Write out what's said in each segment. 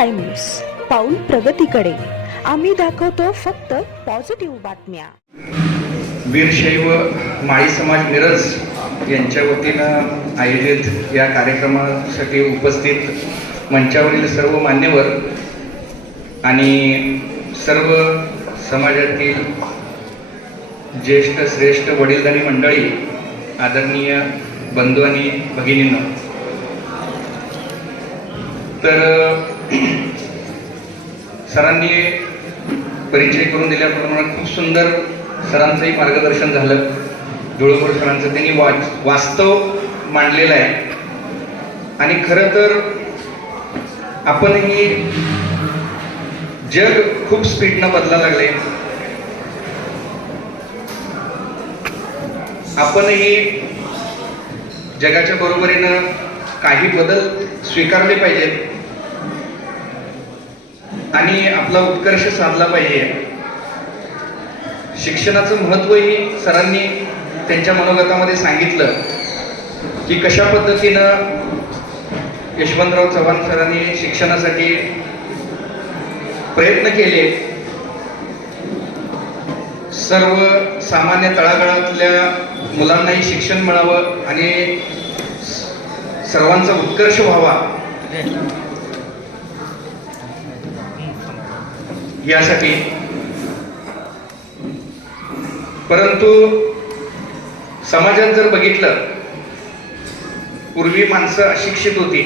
Times, पाऊल प्रगतीकडे. आम्ही दाखवतो फक्त पॉझिटिव्ह बातम्या. वीरशैव माळी समाज मिरज यांच्या वतीनं आयोजित या कार्यक्रमासाठी उपस्थित मंचावरील सर्व मान्यवर आणि सर्व समाजातील ज्येष्ठ श्रेष्ठ वडीलधारी मंडळी, आदरणीय बंधू आणि भगिनींनो, तर सरांनी परिचय करून दिल्याप्रमाणे खूप सुंदर सरांचंही मार्गदर्शन झालं. धुळकर सरांचं त्यांनी वास्तव मांडलेलं आहे. आणि खरं तर आपणही जग खूप स्पीडनं बदलायला लागले. आपणही जगाच्या बरोबरीनं काही बदल स्वीकारले पाहिजेत आणि आपला उत्कर्ष साधला पाहिजे. शिक्षणाचं महत्त्वही सरांनी त्यांच्या मनोगतामध्ये सांगितलं की कशा पद्धतीनं यशवंतराव चव्हाण सरांनी शिक्षणासाठी प्रयत्न केले. सर्व सामान्य तळागाळातल्या मुलांनाही शिक्षण मिळावं आणि सर्वांचा उत्कर्ष व्हावा यासाठी. परंतु समाजात जर बघितलं, पूर्वी माणसं अशिक्षित होती.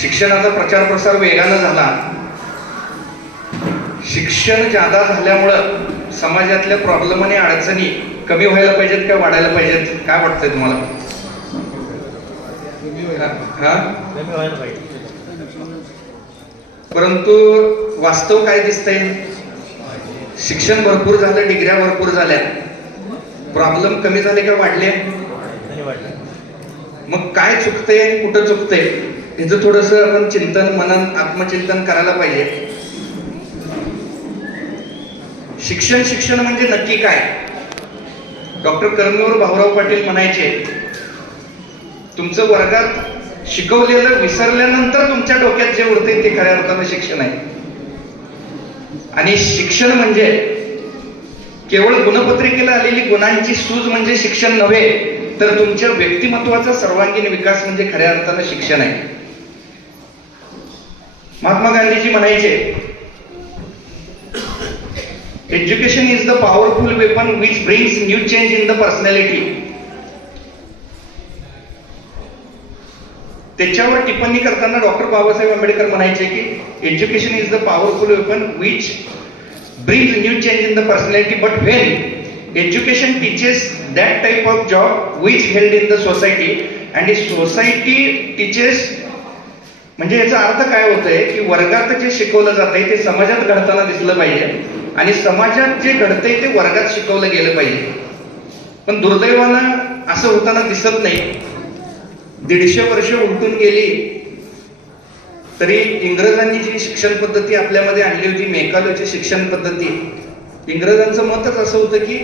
शिक्षणाचा प्रचार प्रसार वेगानं झाला. शिक्षण जादा झाल्यामुळं समाजातल्या प्रॉब्लेम आणि अडचणी कमी व्हायला पाहिजेत का वाढायला पाहिजेत? काय वाटतंय तुम्हाला? परंतु वास्तव काय दिसतंय? शिक्षण भरपूर झालं, डिग्र्या भरपूर झाल्या, प्रॉब्लेम कमी झाले का वाढले? मग काय चुकतंय, कुठं चुकतंय, ह्याचं थोडस आपण चिंतन, मनन, आत्मचिंतन करायला पाहिजे. शिक्षण म्हणजे नक्की काय? डॉक्टर कर्मवीर भाऊराव पाटील म्हणायचे, तुमचं वर्गात शिकवलेलं विसरल्यानंतर तुमच्या डोक्यात जे उरते ते खऱ्या अर्थानं शिक्षण आहे. आणि शिक्षण म्हणजे केवळ गुणपत्रिकेला आलेली गुणांची सूज म्हणजे शिक्षण नव्हे, तर तुमच्या व्यक्तिमत्वाचा सर्वांगीण विकास म्हणजे खऱ्या अर्थानं शिक्षण आहे. महात्मा गांधीजी म्हणायचे, education is the powerful weapon which brings new change in the personality. त्याच्यावर टिप्पणी करताना डॉक्टर बाबासाहेब आंबेडकर म्हणायचे की education is the powerful weapon which brings new change in the personality, but when education teaches that type of job which held in the society and society teaches. म्हणजे याचा अर्थ काय होतोय की वर्गात जे शिकवलं जातंय ते समाजात घडताना दिसलं पाहिजे आणि समाजात जे घडतंय ते वर्गात शिकवलं गेलं पाहिजे. पण दुर्दैवानं असं होताना दिसत नाही. 150 वर्ष उलटून गेली तरी इंग्रजांनी जी शिक्षण पद्धती आपल्यामध्ये आणली होती, मेकालोची शिक्षण पद्धती, इंग्रजांचं मतच असं होतं की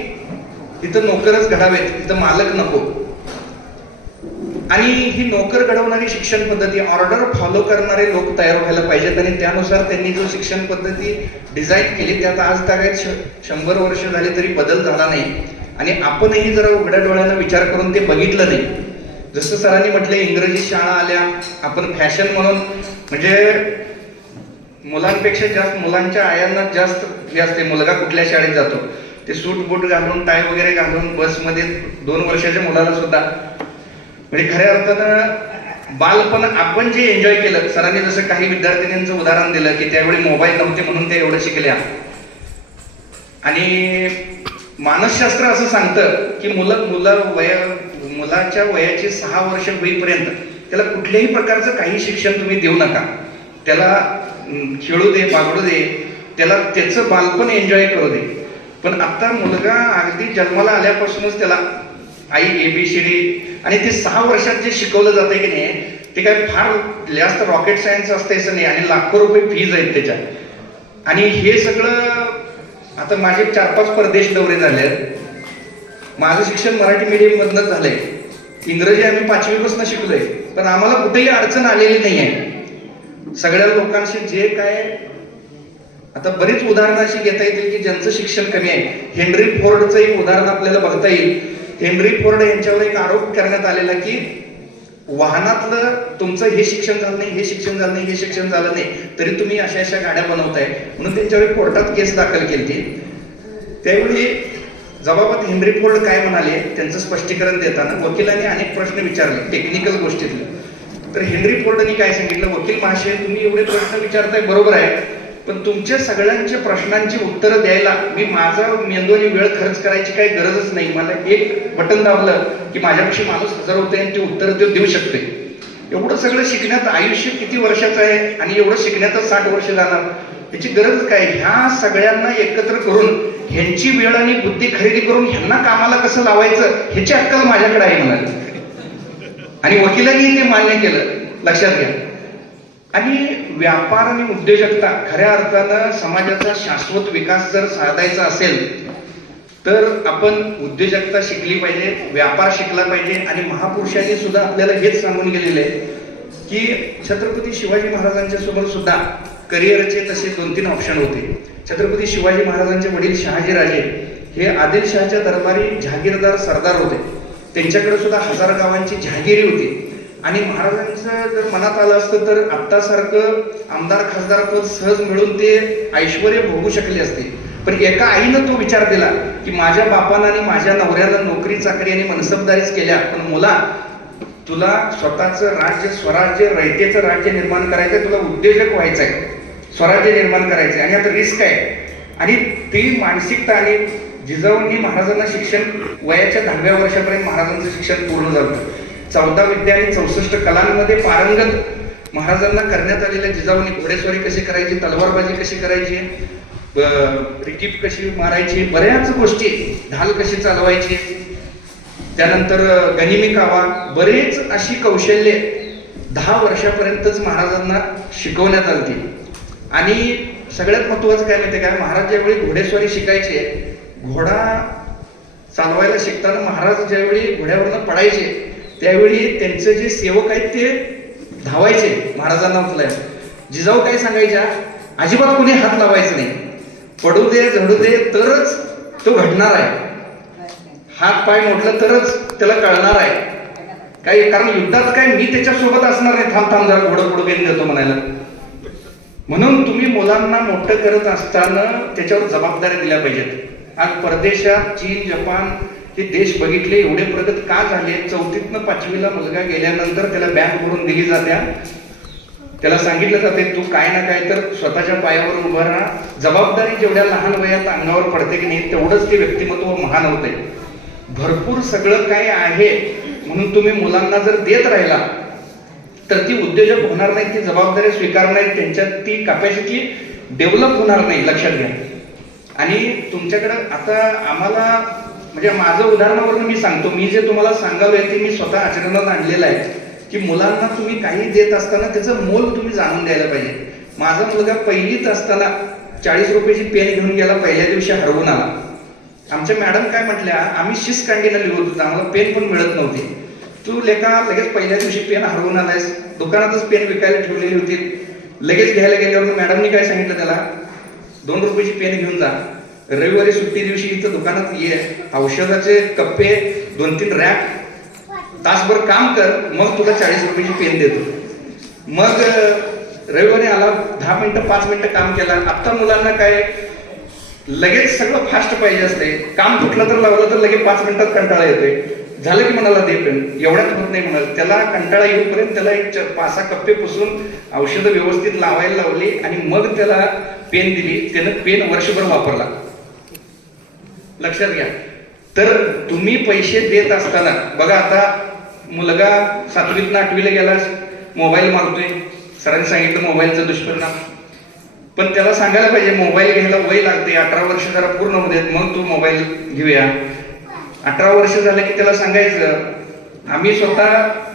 तिथं नोकरच घडावेत, तिथं मालक नको. आणि ही नोकर घडवणारी शिक्षण पद्धती, ऑर्डर फॉलो करणारे लोक तयार व्हायला पाहिजेत आणि त्यानुसार त्यांनी जो शिक्षण पद्धती डिझाईन केली त्यात आज तागायत 100 वर्ष झाले तरी बदल झाला नाही. आणि आपणही जरा उघड्या डोळ्यानं विचार करून ते बघितलं नाही. जसं सरांनी म्हटले, इंग्रजी शाळा आल्या, आपण फॅशन म्हणून, म्हणजे मुलांपेक्षा जास्त मुलांच्या आयांना जास्त हे असते, मुलगा कुठल्या शाळेत जातो ते सूट बूट घालून, टाय वगैरे घालून बसमध्ये 2 वर्षाच्या मुलाला सुद्धा, म्हणजे खऱ्या अर्थानं बालपण आपण जे एन्जॉय केलं. सरांनी जसं काही विद्यार्थिनींचं उदाहरण दिलं की त्यावेळी मोबाईल नव्हते म्हणून ते एवढं शिकल्या. आणि मानसशास्त्र असं सांगतं की मुलाच्या वयाची 6 वर्ष होईपर्यंत त्याला कुठल्याही प्रकारचं काही शिक्षण तुम्ही देऊ नका. त्याला खेळू दे, बागडू दे, त्याला त्याचं बालपण एन्जॉय करू दे. पण आता मुलगा अगदी जन्माला आल्यापासूनच त्याला आई ABCD आणि ते 6 वर्षात जे शिकवलं जातंय की नाही ते काय फार जास्त रॉकेट सायन्स असते असं नाही. आणि लाखो रुपये फीज आहेत त्याच्या. आणि हे सगळं आता माझे 4-5 परदेश दौरे झाले. माझं शिक्षण मराठी मीडियम मधनच झालंय. इंग्रजी आम्ही 5वी पासून शिकलोय. पण आम्हाला कुठेही अडचण आलेली नाही आहे. सगळ्या लोकांशी जे काय, आता बरीच उदाहरणं अशी घेता येतील की ज्यांचं शिक्षण कमी आहे. हेनरी फोर्डचं एक उदाहरण आपल्याला बघता येईल. हेनरी फोर्ड यांच्यावर एक आरोप करण्यात आलेला की वाहनातलं तुमचं हे शिक्षण झालं नाही, हे शिक्षण झालं नाही, हे शिक्षण झालं नाही, तरी तुम्ही अशा अशा गाड्या बनवताय म्हणून त्यांच्यावर कोर्टात केस दाखल केली. त्यावेळी जबाबात हेनरी फोर्ड काय म्हणाले त्यांचं स्पष्टीकरण देताना वकिलांनी अनेक प्रश्न विचारले टेक्निकल गोष्टीतले. तर हेनरी फोर्डनी काय सांगितलं, वकील महाशय तुम्ही एवढे प्रश्न विचारताय बरोबर आहे, पण तुमच्या सगळ्यांच्या प्रश्नांची उत्तरं द्यायला मी माझा मेंदू आणि वेळ खर्च करायची काही गरजच नाही. मला एक बटन दाबलं की माझ्यापेक्षा माणूस हजर होते आणि ती उत्तरं तो देऊ शकते. एवढं सगळं शिकण्यात आयुष्य किती वर्षाचं आहे आणि एवढं शिकण्यातच 60 वर्ष जाणार, याची गरज काय? ह्या सगळ्यांना एकत्र करून ह्यांची वेळ आणि बुद्धी खरेदी करून ह्यांना कामाला कसं लावायचं ह्याची अक्कल माझ्याकडे आहे म्हणाले. आणि वकिलांनी ते मान्य केलं. लक्षात घ्या. आणि व्यापार आणि उद्योजकता खऱ्या अर्थानं समाजाचा शाश्वत विकास जर साधायचा असेल तर आपण उद्योजकता शिकली पाहिजे, व्यापार शिकला पाहिजे. आणि महापुरुषांनी सुद्धा आपल्याला हेच सांगून गेलेले आहे की छत्रपती शिवाजी महाराजांच्या समोर सुद्धा करिअरचे तसे 2-3 ऑप्शन होते. छत्रपती शिवाजी महाराजांचे वडील शहाजीराजे हे आदिलशहाच्या दरबारी जहागीरदार सरदार होते. त्यांच्याकडे सुद्धा 1000 गावांची जहागिरी होती. आणि महाराजांचं जर मनात आलं असतं तर आत्तासारखं आमदार खासदार पद सहज मिळून ते ऐश्वर्य भोगू शकले असते. पण एका आईनं तो विचार दिला की माझ्या बापानं आणि माझ्या नवऱ्यानं नोकरी चाकरी आणि मनसबदारीच केल्या, पण मुला तुला स्वतःचं राज्य, स्वराज्य, रयतेचं राज्य निर्माण करायचंय, तुला उद्योजक व्हायचंय, स्वराज्य निर्माण करायचंय आणि आता रिस्क आहे. आणि ती मानसिकता आणि जिजाऊंनी महाराजांना शिक्षण वयाच्या 10व्या वर्षापर्यंत महाराजांचं शिक्षण पूर्ण झालं. 14 विद्या आणि 64 कलांमध्ये पारंगत महाराजांना करण्यात आलेल्या जिजाऊंनी घोडेस्वारी कशी करायची, तलवारबाजी कशी करायची, रिकीप कशी मारायची, बऱ्याच गोष्टी, ढाल कशी चालवायची, त्यानंतर गनिमी कावा, बरेच अशी कौशल्ये 10 वर्षापर्यंतच महाराजांना शिकवण्यात आली. आणि सगळ्यात महत्वाचं काय माहिती काय, महाराज ज्यावेळी घोडेस्वारी शिकायचे, घोडा चालवायला शिकताना महाराज ज्यावेळी घोड्यावरनं पडायचे त्यावेळी त्यांचे जे सेवक आहेत ते धावायचे महाराजांना उचलायला. जिजाऊ काय सांगायच्या, अजिबात कोणी हात लावायचं नाही, पडू दे झडू दे तरच तो घडणार आहे, हात पाय मोडलं तरच त्याला कळणार आहे काय, कारण युद्धात काय मी त्याच्यासोबत असणार नाही, थांब थांब जरा घोडं पुढं घेऊन देतो म्हणायला. म्हणून तुम्ही मुलांना मोठं करत असताना त्याच्यावर जबाबदाऱ्या दिल्या पाहिजेत. आज परदेशात चीन, जपान हे देश बघितले, एवढे प्रगत का झाले. 4थीतनं 5वीला मुलगा गेल्यानंतर त्याला बॅग भरून दिली जात्या, त्याला सांगितलं जाते तू काय ना काय तर स्वतःच्या पायावर उभं राहा. जबाबदारी जेवढ्या लहान वयात अंगावर पडते की नाही तेवढंच ते व्यक्तिमत्व महान होते. भरपूर सगळं काय आहे म्हणून तुम्ही मुलांना जर देत राहिला तर ती उद्योजक होणार नाही, ती जबाबदारी स्वीकारणार नाही, त्यांच्यात ती कॅपॅसिटी डेव्हलप होणार नाही. लक्षात घ्या. आणि तुमच्याकडं आता आम्हाला म्हणजे माझं उदाहरणावरून मी सांगतो, मी जे तुम्हाला सांगालोय ते मी स्वतः आचरणात आणलेलं आहे की मुलांना तुम्ही काही देत असताना त्याचं मोल तुम्ही जाणून द्यायला पाहिजे. माझा मुलगा पहिलीत असताना 40 रुपयाची पेन घेऊन गेला, पहिल्या दिवशी हरवून आला. आमच्या मॅडम काय म्हटल्या, आम्ही शिस कांडीला लिहत होतो, आम्हाला पेन पण मिळत नव्हती. तू लेखा लगेच पहिल्या दिवशी पेन हरवून आलायस, दुकानातच पेन विकायला ठेवलेली होती, लगेच घ्यायला गेल्यावर मॅडमनी काय सांगितलं त्याला, 2 रुपयाची पेन घेऊन जा, रविवारी सुट्टी दिवशी इथं दुकानात ये, औषधाचे कप्पे 2-3 रॅक, तासभर काम कर, मग तुला 40 रुपयाची पेन देतो. मग रविवारी आला, 10 मिनिटं 5 मिनिटं काम केला. आता मुलांना काय लगेच सगळं फास्ट पाहिजे असते, काम कुठलं तर लावलं तर लगेच 5 मिनिटात कंटाळा येतोय, झालं की म्हणाला दे पेन, एवढ्यात होत नाही म्हणाल. त्याला कंटाळा येऊपर्यंत त्याला एक 5-6 कप्पे पुसून औषधं व्यवस्थित लावायला लावली आणि मग त्याला पेन दिली. त्यानं पेन वर्षभर वापरला. लक्षात घ्या. तर तुम्ही पैसे देत असताना बघा, आता मुलगा 7वीतनं 8वीला गेला, मोबाईल मागतोय, सरांनी सांगितलं मोबाईलचा दुष्परिणाम, पण त्याला सांगायला पाहिजे मोबाईल घ्यायला वय लागते, 18 वर्ष जरा पूर्ण होऊ देत मग तू मोबाईल घेऊया. 18 वर्ष झालं की त्याला सांगायचं, आम्ही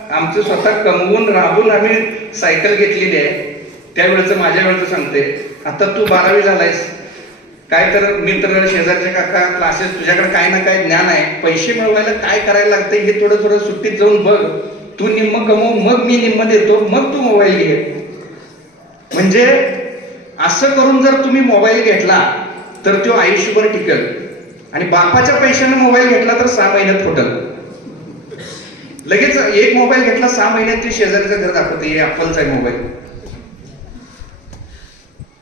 आमचं स्वतः कमवून राबून आम्ही सायकल घेतलेली आहे, त्यावेळेचं माझ्या वेळेचं सांगते. आता तू 12वी झालायस, काय तर मित्र, शेजारचे काका, क्लासेस, तुझ्याकडे काय ना काय ज्ञान आहे, पैसे मिळवायला काय करायला लागते हे थोडं थोडं सुट्टीत जाऊन बघ, तू निम्म कमव, मग मी निम्म देतो, मग तू मोबाईल घे. म्हणजे असं करून जर तुम्ही मोबाईल घेतला तर तो आयुष्यभर टिकेल, आणि बापाच्या पैशाने मोबाईल घेतला तर 6 महिन्यात फुटल. लगेच एक मोबाईल घेतला 6 महिन्यात ती शेजारीचं घर दाखवते हे ऍपलचा आहे मोबाईल.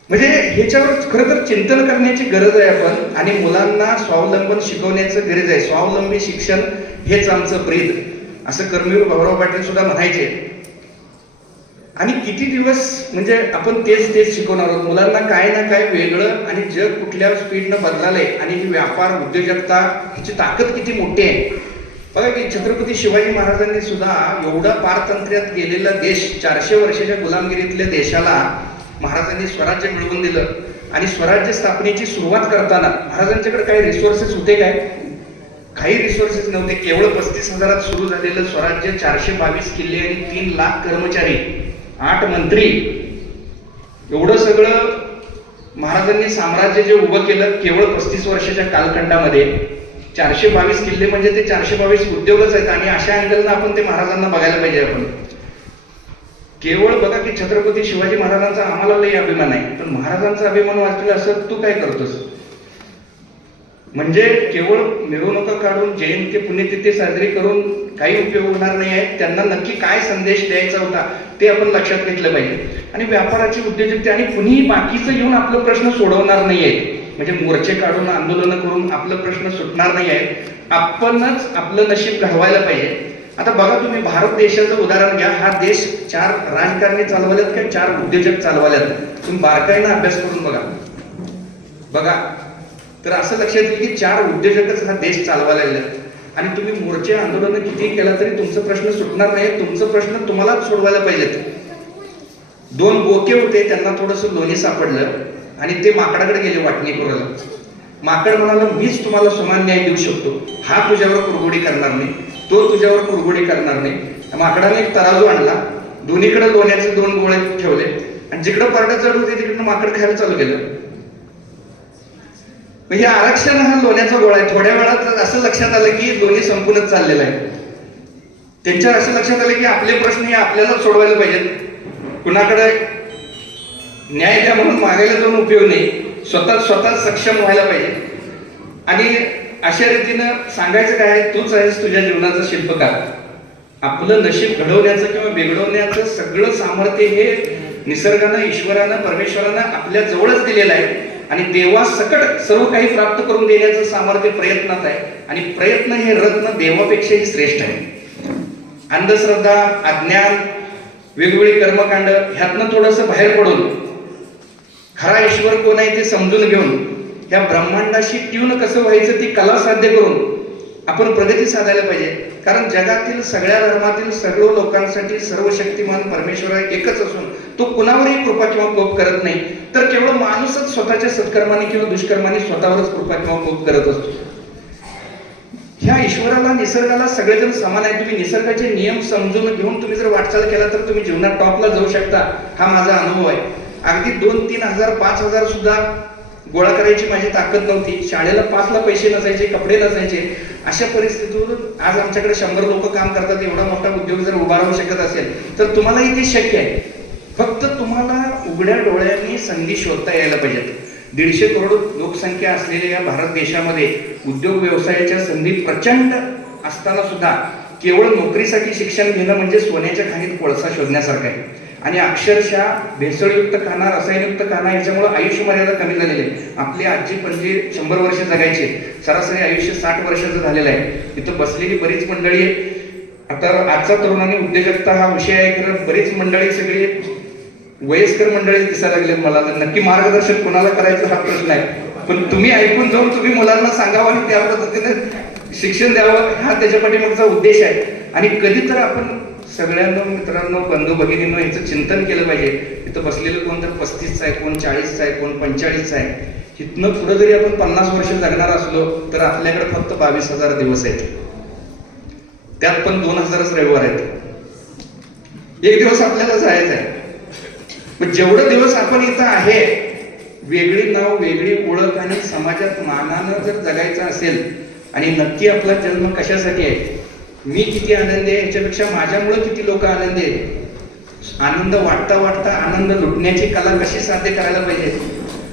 म्हणजे ह्याच्यावर खरं तर चिंतन करण्याची गरज आहे आपण, आणि मुलांना स्वावलंबन शिकवण्याचं गरज आहे. स्वावलंबी शिक्षण हेच आमचं ब्रीद, असं कर्मवीर भाऊराव पाटील सुद्धा म्हणायचे. आणि किती दिवस म्हणजे आपण तेच तेच शिकवणार आहोत मुलांना, काय ना काय वेगळं. आणि जग कुठल्या स्पीडनं बदलालंय, आणि ही व्यापार उद्योजकता ह्याची ताकद किती मोठी आहे बघा की. छत्रपती शिवाजी महाराजांनी सुद्धा एवढा पारतंत्र्यात गेलेला देश, 400 वर्षाच्या गुलामगिरीतल्या देशाला महाराजांनी स्वराज्य मिळवून दिलं. आणि स्वराज्य स्थापनेची सुरुवात करताना महाराजांच्याकडे काही रिसोर्सेस होते काय? काही रिसोर्सेस नव्हते. केवळ 35,000 सुरू झालेलं स्वराज्य, 422 किल्ले आणि 3 लाख कर्मचारी, 8 मंत्री, एवढं सगळं महाराजांनी साम्राज्य जे उभं केलं केवळ 35 वर्षाच्या कालखंडामध्ये. 422 किल्ले म्हणजे ते 422 उद्योगच आहेत. आणि अशा अँगलनं आपण ते महाराजांना बघायला पाहिजे. आपण केवळ बघा की छत्रपती शिवाजी महाराजांचा आम्हाला लई अभिमान आहे, पण महाराजांचा अभिमान वाचलेला असं तू काय करतोस? म्हणजे केवळ मिरवणुका काढून, जयंती पुण्यतिथी साजरी करून काही उपयोग होणार नाही आहे. त्यांना नक्की काय संदेश द्यायचा होता ते आपण लक्षात घेतलं पाहिजे. आणि व्यापाराची उद्योजकता, आणि कुणीही बाकीचं येऊन आपलं प्रश्न सोडवणार नाहीये. म्हणजे मोर्चे काढून, आंदोलन करून आपलं प्रश्न सुटणार नाही आहे. आपणच आपलं नशीब घडवायला पाहिजे. आता बघा तुम्ही भारत देशाचं उदाहरण घ्या. हा देश 4 राजकारणी चालवल्यात का 4 उद्योजक चालवल्यात? तुम्ही बारकाईनं अभ्यास करून बघा. तर असं लक्षात येईल की 4 उद्योजकच हा देश चालवायला लागले. आणि तुम्ही मोर्चे आंदोलन किती केला तरी तुमचा प्रश्न सुटणार नाही. तुमचं प्रश्न तुम्हालाच सोडवायला पाहिजेत. 2 बोके होते, त्यांना थोडंसं लोणी सापडलं आणि ते माकडाकडे गेले वाटणी करायला. माकड म्हणाला मीच तुम्हाला समान न्याय देऊ शकतो, हा तुझ्यावर कुरघोडी करणार नाही, तो तुझ्यावर कुरघोडी करणार नाही. माकडाने एक तराजू आणला, दोन्हीकडे लोण्याचे 2 गोळे ठेवले, आणि जिकडे परडा चढ होते तिकडनं माकड खायला चालू केलं. म्हणजे आरक्षण हा लोण्याचा गोळा आहे. थोड्या वेळात असं लक्षात आलं की लोणी संपूनच चाललेलं आहे. त्यांच्या असं लक्षात आलं की आपले प्रश्न हे आपल्याला सोडवायला पाहिजेत. कुणाकडे न्याय द्या म्हणून मागायला जाऊन उपयोग नाही, स्वतः सक्षम व्हायला पाहिजे. आणि अशा रीतीनं सांगायचं काय, तूच आहेस तुझ्या जीवनाचा शिल्पकार. आपलं नशीब घडवण्याचं किंवा बिघडवण्याचं सगळं सामर्थ्य हे निसर्गानं, ईश्वरानं, परमेश्वरानं आपल्या जवळच दिलेलं आहे. आणि देवासकट सर्व काही प्राप्त करून देण्याचं सामर्थ्य प्रयत्नात आहे. आणि प्रयत्न हे रत्न देवापेक्षाही श्रेष्ठ आहे. अंधश्रद्धा, अज्ञान, वेगवेगळी कर्मकांड ह्यातनं थोडंसं बाहेर पडून खरा ईश्वर कोण आहे ते समजून घेऊन, या ब्रह्मांडाशी ट्यून कसं व्हायचं ती कला साध्य करून आपण प्रगती साधायला पाहिजे. कारण जगातील सगळ्या धर्मातील सर्व लोकांसाठी सर्वशक्तिमान परमेश्वर एकच असून तो कुणावरही कृपा किंवा कोप करत नाही. तर केवळ माणूसच स्वतःच्या सत्कर्माने किंवा दुष्कर्माने स्वतःवरच कृपा किंवा कोप करत असतो. ह्या ईश्वराला, निसर्गाला सगळेजण समान आहे. तुम्ही निसर्गाचे नियम समजून घेऊन तुम्ही जर वाटचाल केला तर तुम्ही जीवनात टॉपला जाऊ शकता. हा माझा अनुभव आहे. अगदी 2-3 हजार 5,000 सुद्धा गोळा करायची माझी ताकद नव्हती. शाळेला 5ला पैसे नसायचे, कपडे नसायचे. अशा परिस्थितीतून आज आमच्याकडे 100 लोक काम करतात. एवढा मोठा उद्योग जर उभा राहू शकत असेल तर तुम्हालाही ते शक्य आहे. फक्त तुम्हाला उघड्या डोळ्यांनी संधी शोधता यायला पाहिजेत. 150 करोड लोकसंख्या असलेल्या या भारत देशामध्ये उद्योग व्यवसायाच्या संधी प्रचंड असताना सुद्धा केवळ नोकरीसाठी शिक्षण घेणं म्हणजे सोन्याच्या खाणीत कोळसा शोधण्यासारखं आहे. आणि अक्षरशः भेसळयुक्त खाना, रसायनयुक्त खाना याच्यामुळे आयुष्य मर्यादा कमी झालेली आहे. आपले आजी पणजी 100 वर्ष जगायचे, सरासरी आयुष्य 60 वर्षाचं झालेलं आहे. इथं बसलेली बरीच मंडळी आहे. आता आजचा तरुणांनी उद्योजकता हा विषय आहे, खरं बरीच मंडळी सगळी वयस्कर मंडळी दिसायला लागलेत. मला नक्की मार्गदर्शन कोणाला करायचं हा प्रश्न आहे. पण तुम्ही ऐकून जाऊन तुम्ही मुलांना सांगावं आणि त्या पद्धतीने शिक्षण द्यावं हा त्याच्या पाठीमागचा उद्देश आहे. आणि कधी तर आपण सगळ्यांना, मित्रांनो, बंधू भगिनींनो, याचं चिंतन केलं पाहिजे. इथं बसलेलं कोण तर 35चा आहे, कोण 40चा आहे, कोण 45चा आहे. इथनं पुढे जरी आपण 50 वर्ष जगणार असलो तर आपल्याकडे फक्त 22,000 दिवस आहेत. त्यात पण 2,000च रविवार आहेत. एक दिवस आपल्याला जायचं आहे. पण जेवढे दिवस आपण इथं आहे, वेगळी नाव, वेगळी ओळख आणि समाजात मानानं जर जगायचं असेल, आणि नक्की आपला जन्म कशासाठी आहे मी किती आनंदी आहे याच्यापेक्षा माझ्यामुळे किती लोक आनंदी आहेत. आनंद वाटता वाटता आनंद लुटण्याची कला कशी साध्य करायला पाहिजे,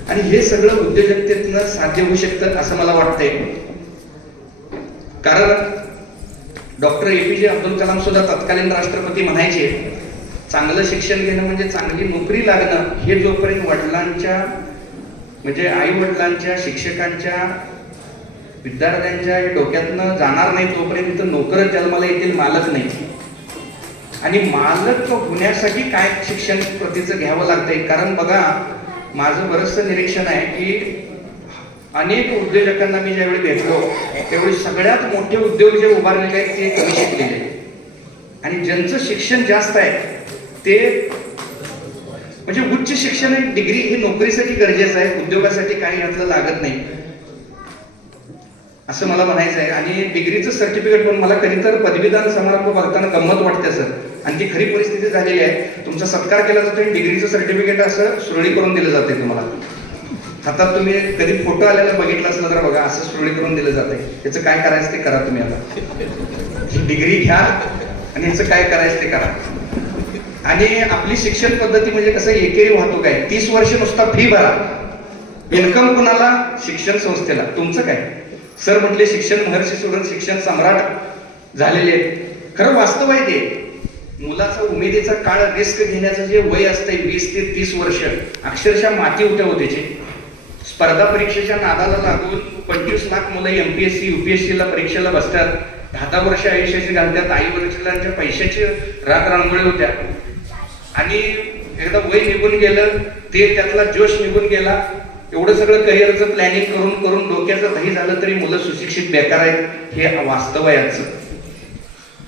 आणि हे सगळं उद्योजकतेतनं साध्य होऊ शकतं असं मला वाटतंय. कारण डॉक्टर APJ अब्दुल कलाम सुद्धा तत्कालीन राष्ट्रपती म्हणायचे, चांगलं शिक्षण घेणं म्हणजे चांगली नोकरी लागणं, हे जोपर्यंत वडिलांच्या म्हणजे आई वडिलांच्या, शिक्षकांच्या, विद्यार्थ्यांच्या डोक्यातनं जाणार नाही तोपर्यंत नोकर जन्माला येतील, मालक नाही. आणि मालक होण्यासाठी काय शिक्षण प्रतीचं घ्यावं लागतंय. कारण बघा, माझं बरंचसं निरीक्षण आहे की अनेक उद्योजकांना मी ज्यावेळी भेटलो त्यावेळी सगळ्यात मोठे उद्योग जे उभारलेले आहेत ते कमी शिकलेले, आणि ज्यांचं शिक्षण जास्त आहे ते म्हणजे उच्च शिक्षण, डिग्री ही नोकरीसाठी गरजेचं आहे, उद्योगासाठी काही यातलं लागत नाही असं मला म्हणायचं आहे. आणि डिग्रीचं सर्टिफिकेट पण मला कधी तर पदवीदान समारंभ बघताना गंमत वाटते सर, आणि ती खरी परिस्थिती झालेली आहे. तुमचा सत्कार केला जातो आणि डिग्रीचं सर्टिफिकेट असं सुरळी करून दिलं जाते तुम्हाला हातात. तुम्ही कधी फोटो आलेला बघितला असला तर बघा, असं सुरळी करून दिलं जाते. याचं काय करायचं ते करा तुम्ही. आता डिग्री घ्या आणि याचं काय करायचं ते करा. आणि आपली शिक्षण पद्धती म्हणजे कसं एकेरी वाहतूक आहे. 30 वर्ष नुसता फी भरा, इन्कम कुणाला? शिक्षण संस्थेला. तुमचं काय? सर म्हटले शिक्षण महर्षी सोडून शिक्षण सम्राट झालेले आहेत. खरं वास्तव आहे ते. मुलाचा उमेदीचा काळ, रिस्क घेण्याचं जे वय असतंय 20 ते 30 वर्ष, अक्षरशः माती होत्या हो त्याची. स्पर्धा परीक्षेच्या नादाला लागून 25 लाख मुलं MPSC UPSC ला परीक्षेला बसतात, 10 वर्ष आयुष्याची घालतात. आई वडिलांच्या पैशाची राख रांगोळी होत्या, आणि एकदा वय निघून गेलं ते त्यातला जोश निघून गेला. एवढं सगळं करिअरचं प्लॅनिंग करून करून डोक्याचं दही झालं तरी मुलं सुशिक्षित बेकार आहेत, हे वास्तव आहे याचं.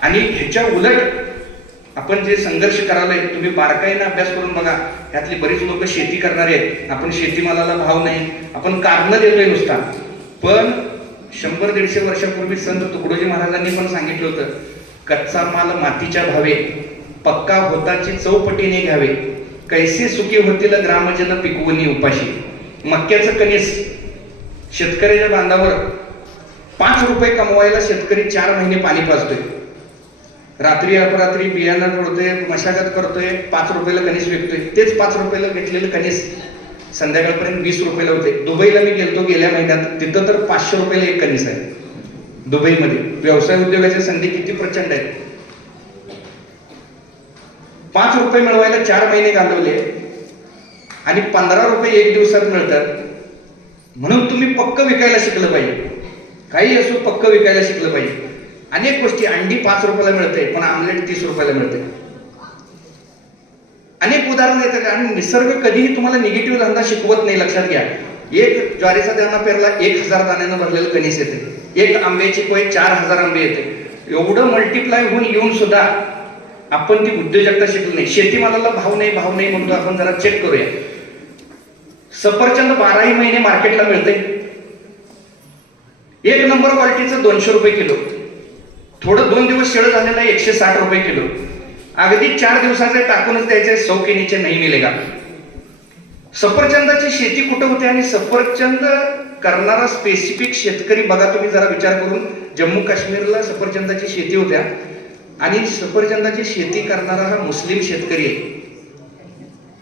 आणि ह्याच्या उलट आपण जे संघर्ष करायला, तुम्ही बारकाईने अभ्यास करून बघा, यातली बरीच लोक शेती करणारे आहेत. आपण शेतीमालाला भाव नाही, आपण कारणं देतोय नुसता. पण 100-150 वर्षापूर्वी संत तुकडोजी महाराजांनी पण सांगितलं होतं, कच्चा माल मातीच्या भावे, पक्का होताची चौपटीने घ्यावे, कैसे सुखी होतील ग्रामजन पिकवणी उपाशी. मक्याचं कणीस शेतकऱ्याच्या बांधावर 5 रुपये कमवायला शेतकरी 4 महिने पाणी पाजतोय, रात्री अपरात्री बियाणं तोडतोय, मशागत करतोय, 5 रुपयाला कणीस विकतोय. तेच 5 रुपयाला घेतलेलं कणीस संध्याकाळपर्यंत 20 रुपयाला होते. दुबईला मी गेलतो गेल्या महिन्यात, तिथं तर 500 रुपयाला एक कणीस आहे. दुबईमध्ये व्यवसाय उद्योगाच्या संधी किती प्रचंड आहेत. 5 रुपये मिळवायला 4 महिने घालवले आणि 15 रुपये 1 दिवसात मिळतात. म्हणून तुम्ही पक्क विकायला शिकलं पाहिजे. काही असो, पक्क विकायला शिकलं पाहिजे. अनेक गोष्टी, अंडी 5 रुपयाला मिळते पण आमलेट 30 रुपयाला मिळते. अनेक उदाहरण येतात. आणि निसर्ग कधीही तुम्हाला निगेटिव्ह धंदा शिकवत नाही, लक्षात घ्या. एक ज्वारीचा दाणा पेरला 1000 दाण्यानं भरलेलं कणीस येते. एक आंब्याची कोय 4000 आंबे येते. एवढं मल्टिप्लाय होऊन येऊन सुद्धा आपण ती उद्योजकता शिकलो नाही. शेतीमालाला भाव नाही म्हणतो आपण. जरा चेक करूया. सफरचंद 12ही महिने मार्केटला मिळते. 1 नंबर क्वालिटीचं 200 रुपये किलो. थोडं 2 दिवस शेळ झालेलं आहे 160 रुपये किलो. अगदी 4 दिवसाचे टाकूनच द्यायचे. 100 के नीचे नाही मिलेगा. सफरचंदाची शेती कुठं होते आणि सफरचंद करणारा स्पेसिफिक शेतकरी बघा तुम्ही जरा विचार करून. जम्मू काश्मीरला सफरचंदाची शेती होत्या आणि सफरचंदाची शेती करणारा हा मुस्लिम शेतकरी आहे.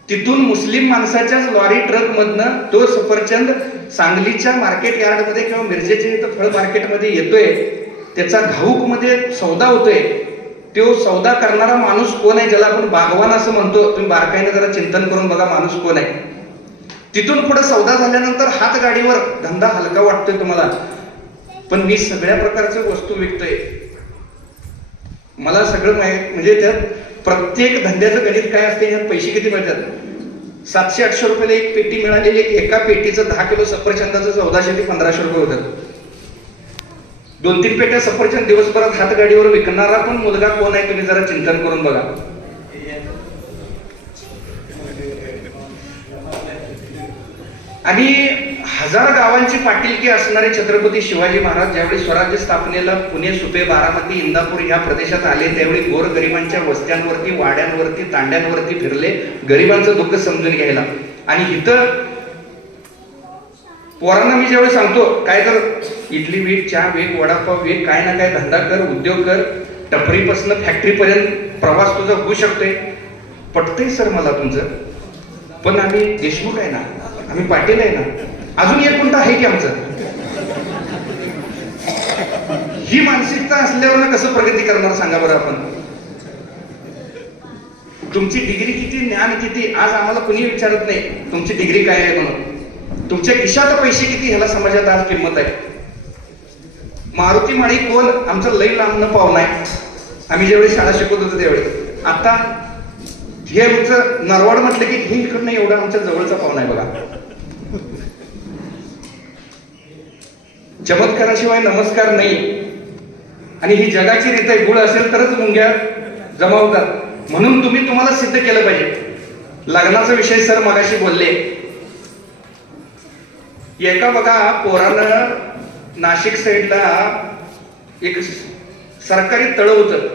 तिथून मुस्लिम माणसाच्याच लॉरी ट्रक मधनं तो सफरचंद सांगलीच्या मार्केट यार्ड मध्ये किंवा मिरजेच्या इथं फळ मार्केटमध्ये येतोय. त्याचा घाऊक मध्ये सौदा होतोय. तो सौदा करणारा माणूस कोण आहे, ज्याला आपण बागवान असं म्हणतो. तुम्ही बारकाईने जरा चिंतन करून बघा माणूस कोण आहे. तिथून पुढे सौदा झाल्यानंतर हात गाडीवर धंदा हलका वाटतोय तुम्हाला, पण मी सगळ्या प्रकारच्या वस्तू विकतोय. मला सगळं माहिती. म्हणजे त्यात प्रत्येक धंद्याचं गणित काय असते, यात पैसे किती मिळतात. 700-800 रुपयाला एक पेटी मिळालेली. एका पेटीचं 10 किलो सफरचंदाचं 1400 ते 1500 रुपये होतात. 2-3 पेट्या सफरचंद दिवसभरात हात गाडीवर विकणारा पण मुलगा कोण आहे, तुम्ही जरा चिंतन करून बघा. आणि 1000 गावांची पाटीलकी असणारे छत्रपती शिवाजी महाराज ज्यावेळी स्वराज्य स्थापनेला पुणे, सुपे, बारामती, इंदापूर या प्रदेशात आले, त्यावेळी गोरगरिबांच्या वस्त्यांवरती, वाड्यांवरती, तांड्यांवरती फिरले, गरिबांचं दुःख समजून घ्यायला. आणि इथं पोरांना मी ज्यावेळी सांगतो काय तर इडली वेग, चहा वेग, वडापाव वेग, काय ना काय धंदा कर, उद्योग कर, टपरीपासून फॅक्टरीपर्यंत प्रवास तुझा होऊ शकतोय. पटतंय सर मला तुमचं, पण आम्ही देशमुख आहे ना, आम्ही पाटील आहे ना, अजून एक कोणतं आहे की आमचं. ही मानसिकता असल्यावर कसं प्रगती करणार सांगा बरं आपण. तुमची डिग्री किती, ज्ञान किती, आज आम्हाला कुणी विचारत नाही तुमची डिग्री काय आहे म्हणून. तुमच्या खिशात पैसे किती ह्याला समाजात आज किंमत आहे. मारुती माळी कोण, आमचं लई लांबनं पाहुणा आहे. आम्ही ज्यावेळी शाळा शिकवत होतो त्यावेळी. आता हे आमचं नरवाड म्हटलं की हे इकडनं एवढा आमच्या जवळचा पाहुणा आहे बघा. चमत्काराशिवाय नमस्कार नाही. आणि ही जगाची रीत आहे, गुळ असेल तरच मुंग्या जमा होतात. म्हणून तुम्हाला सिद्ध केलं पाहिजे. लग्नाचा विषय सर मगाशी बोलले. एका बघा पोरानं नाशिक साईडला एक सरकारी तळ होतं,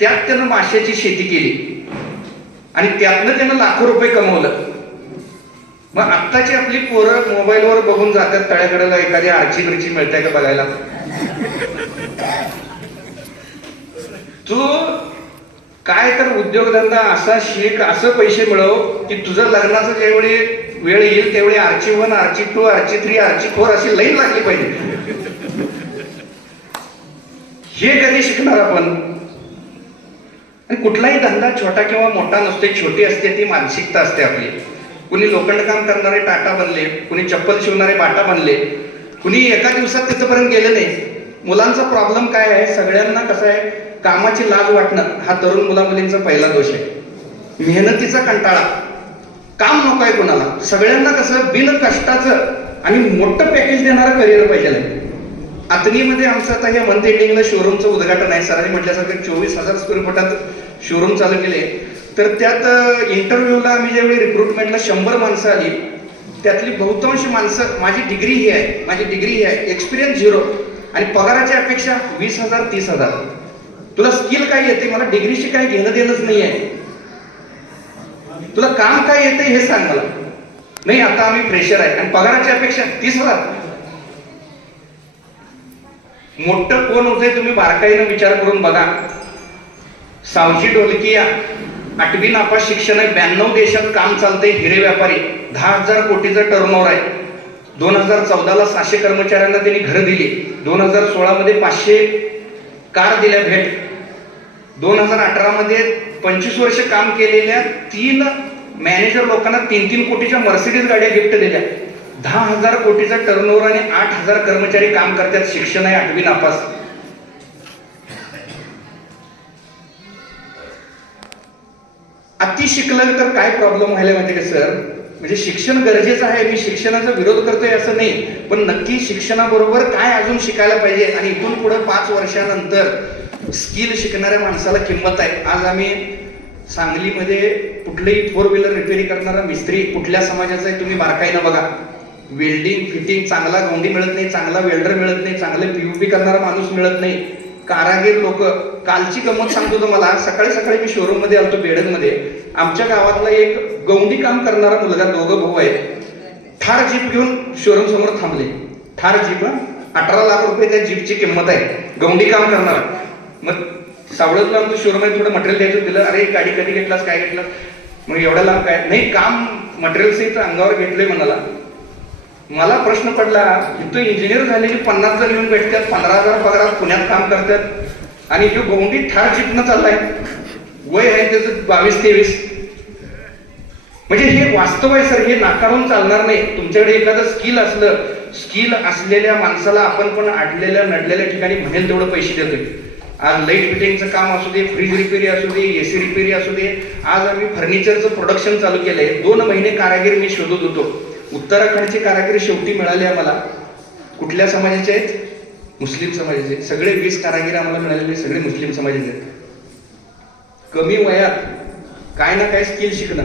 त्यात त्यानं माशाची शेती केली आणि त्यातनं त्यानं लाखो रुपये कमवलं. मग आत्ताची आपली पोरं मोबाईलवर बघून जातात तळ्याकडेला, एखादी आरची बिरची मिळते का बघायला. तू काय कर, उद्योगधंदा असा शिक, असं पैसे मिळव की तुझं लग्नाचं ज्यावेळी वेळ येईल त्यावेळी आर्ची 1, आर्ची 2, आर्ची 3, आर्ची 4 अशी लाईन लागली पाहिजे. हे कधी शिकणार आपण. आणि कुठलाही धंदा छोटा किंवा मोठा नसते, छोटी असते ती मानसिकता असते आपली. कुणी लोखंड काम करणारे टाटा बनले, कुणी चप्पल शिवणारे बाटा बनले, कुणी एका दिवसात तिथपर्यंत गेले नाही. मुलांचा प्रॉब्लेम काय आहे, सगळ्यांना कसं आहे, कामाची लाज वाटणं हा तरुण मुला मुलींचा पहिला दोष आहे. मेहनतीचा कंटाळा, काम नको आहे कोणाला. सगळ्यांना कसं बिन कष्टाचं आणि मोठं पॅकेज देणारं करिअर पाहिजे. आतनीमध्ये आमचं आता हे मंथ एंडिंगला शोरूमचं उद्घाटन आहे. सरांनी म्हटल्यासारखं 24,000 स्क्वेअर फुटात शोरूम चालू केले. तर त्यात इंटरव्ह्यूला आम्ही ज्यावेळी रिक्रुटमेंटला 100 माणसं आली, त्यातली बहुतांश माणसं माझी डिग्री ही आहे, माझी डिग्री ही आहे, एक्सपिरियन्स 0 आणि पगाराची अपेक्षा 20,000 30,000. तुला स्किल काय येते, मला डिग्रीशी काय घेणं देणंच नाही आहे, तुला काम काय येते हे सांग मला. नाही आता आम्ही फ्रेशर आहे आणि पगाराची अपेक्षा 30,000. मोठं कोण होतंय तुम्ही बारकाईनं विचार करून बघा. सावजी ढोलकिया 8वी नापास शिक्षण आहे, 92 देशात काम चालतंय, हिरे व्यापारी, 10,000 कोटीचं टर्नओव्हर आहे. 2014ला 600 कर्मचाऱ्यांना त्यांनी घरं दिली. 2016 मध्ये 500 कार दिल्या भेट. 2018 मध्ये 25 वर्ष काम केलेल्या 3 मॅनेजर लोकांना 3-3 कोटीच्या मर्सिडीज गाड्या गिफ्ट दिल्या. 10,000 कोटीचा टर्नओव्हर आणि 8,000 कर्मचारी काम करतात. शिक्षण आहे 8वी नापास. अति शिकलं तर काय प्रॉब्लेम व्हायला माहिती का सर. म्हणजे शिक्षण गरजेचं आहे, मी शिक्षणाचा विरोध करतोय असं नाही, पण नक्की शिक्षणाबरोबर काय अजून शिकायला पाहिजे. आणि इथून पुढे 5 वर्षानंतर स्किल शिकणाऱ्या माणसाला किंमत आहे. आज आम्ही सांगलीमध्ये कुठलेही 4 व्हीलर रिपेअरिंग करणारा मिस्त्री कुठल्या समाजाचा आहे तुम्ही बारकाईनं बघा. वेल्डिंग फिटिंग चांगला गौंडी मिळत नाही, चांगला वेल्डर मिळत नाही, चांगले पीयूपी करणारा माणूस मिळत नाही. कारागीर लोक. कालची गंमत सांगतो तुम्हाला. सकाळी मी शोरूम मध्ये आलतो बेडगमध्ये. आमच्या गावातला एक गौंडी काम करणारा मुलगा, दोघं भाऊ आहेत, थार जीप घेऊन शोरूम समोर थांबले. थार जीप, 18 लाख रुपये त्या जीपची किंमत आहे, गौंडी काम करणारा. मग सावळतला आमचं शोरूम आहे, थोडं मटेरियल द्यायचं. दिलं, अरे गाडी कधी घेतलास, काय घेतलं. मग एवढ्या लांब काय नाही, काम मटेरियल सहित अंगावर घेतलंय म्हणाला. मला प्रश्न पडला, इथं इंजिनियर झालेली 50 जण येऊन भेटतात, 15,000 पगारात पुण्यात काम करतात आणि हे गौंडी ठार जीपनं चाललाय. वय आहे त्याचं 22-23. म्हणजे हे वास्तव आहे सर, हे नाकारून चालणार नाही. तुमच्याकडे एखादं स्किल असलं, स्किल असलेल्या माणसाला आपण पण अडलेल्या नडलेल्या ठिकाणी म्हणेल तेवढं पैसे देतोय. आज लाईट फिटिंगचं काम असू दे, फ्रीज रिपेरी असू दे, एसी रिपेरी असू दे. आज आम्ही फर्निचरचं प्रोडक्शन चालू केलंय. 2 महिने कारागीर मी शोधत होतो. उत्तराखंडचे कारागीर शेवटी मिळाले आम्हाला. कुठल्या समाजाचे आहेत? मुस्लिम समाजाचे. सगळे 20 कारागीर आम्हाला मिळालेले सगळे मुस्लिम समाजाचे आहेत. कमी वयात काय ना काय स्किल शिकणं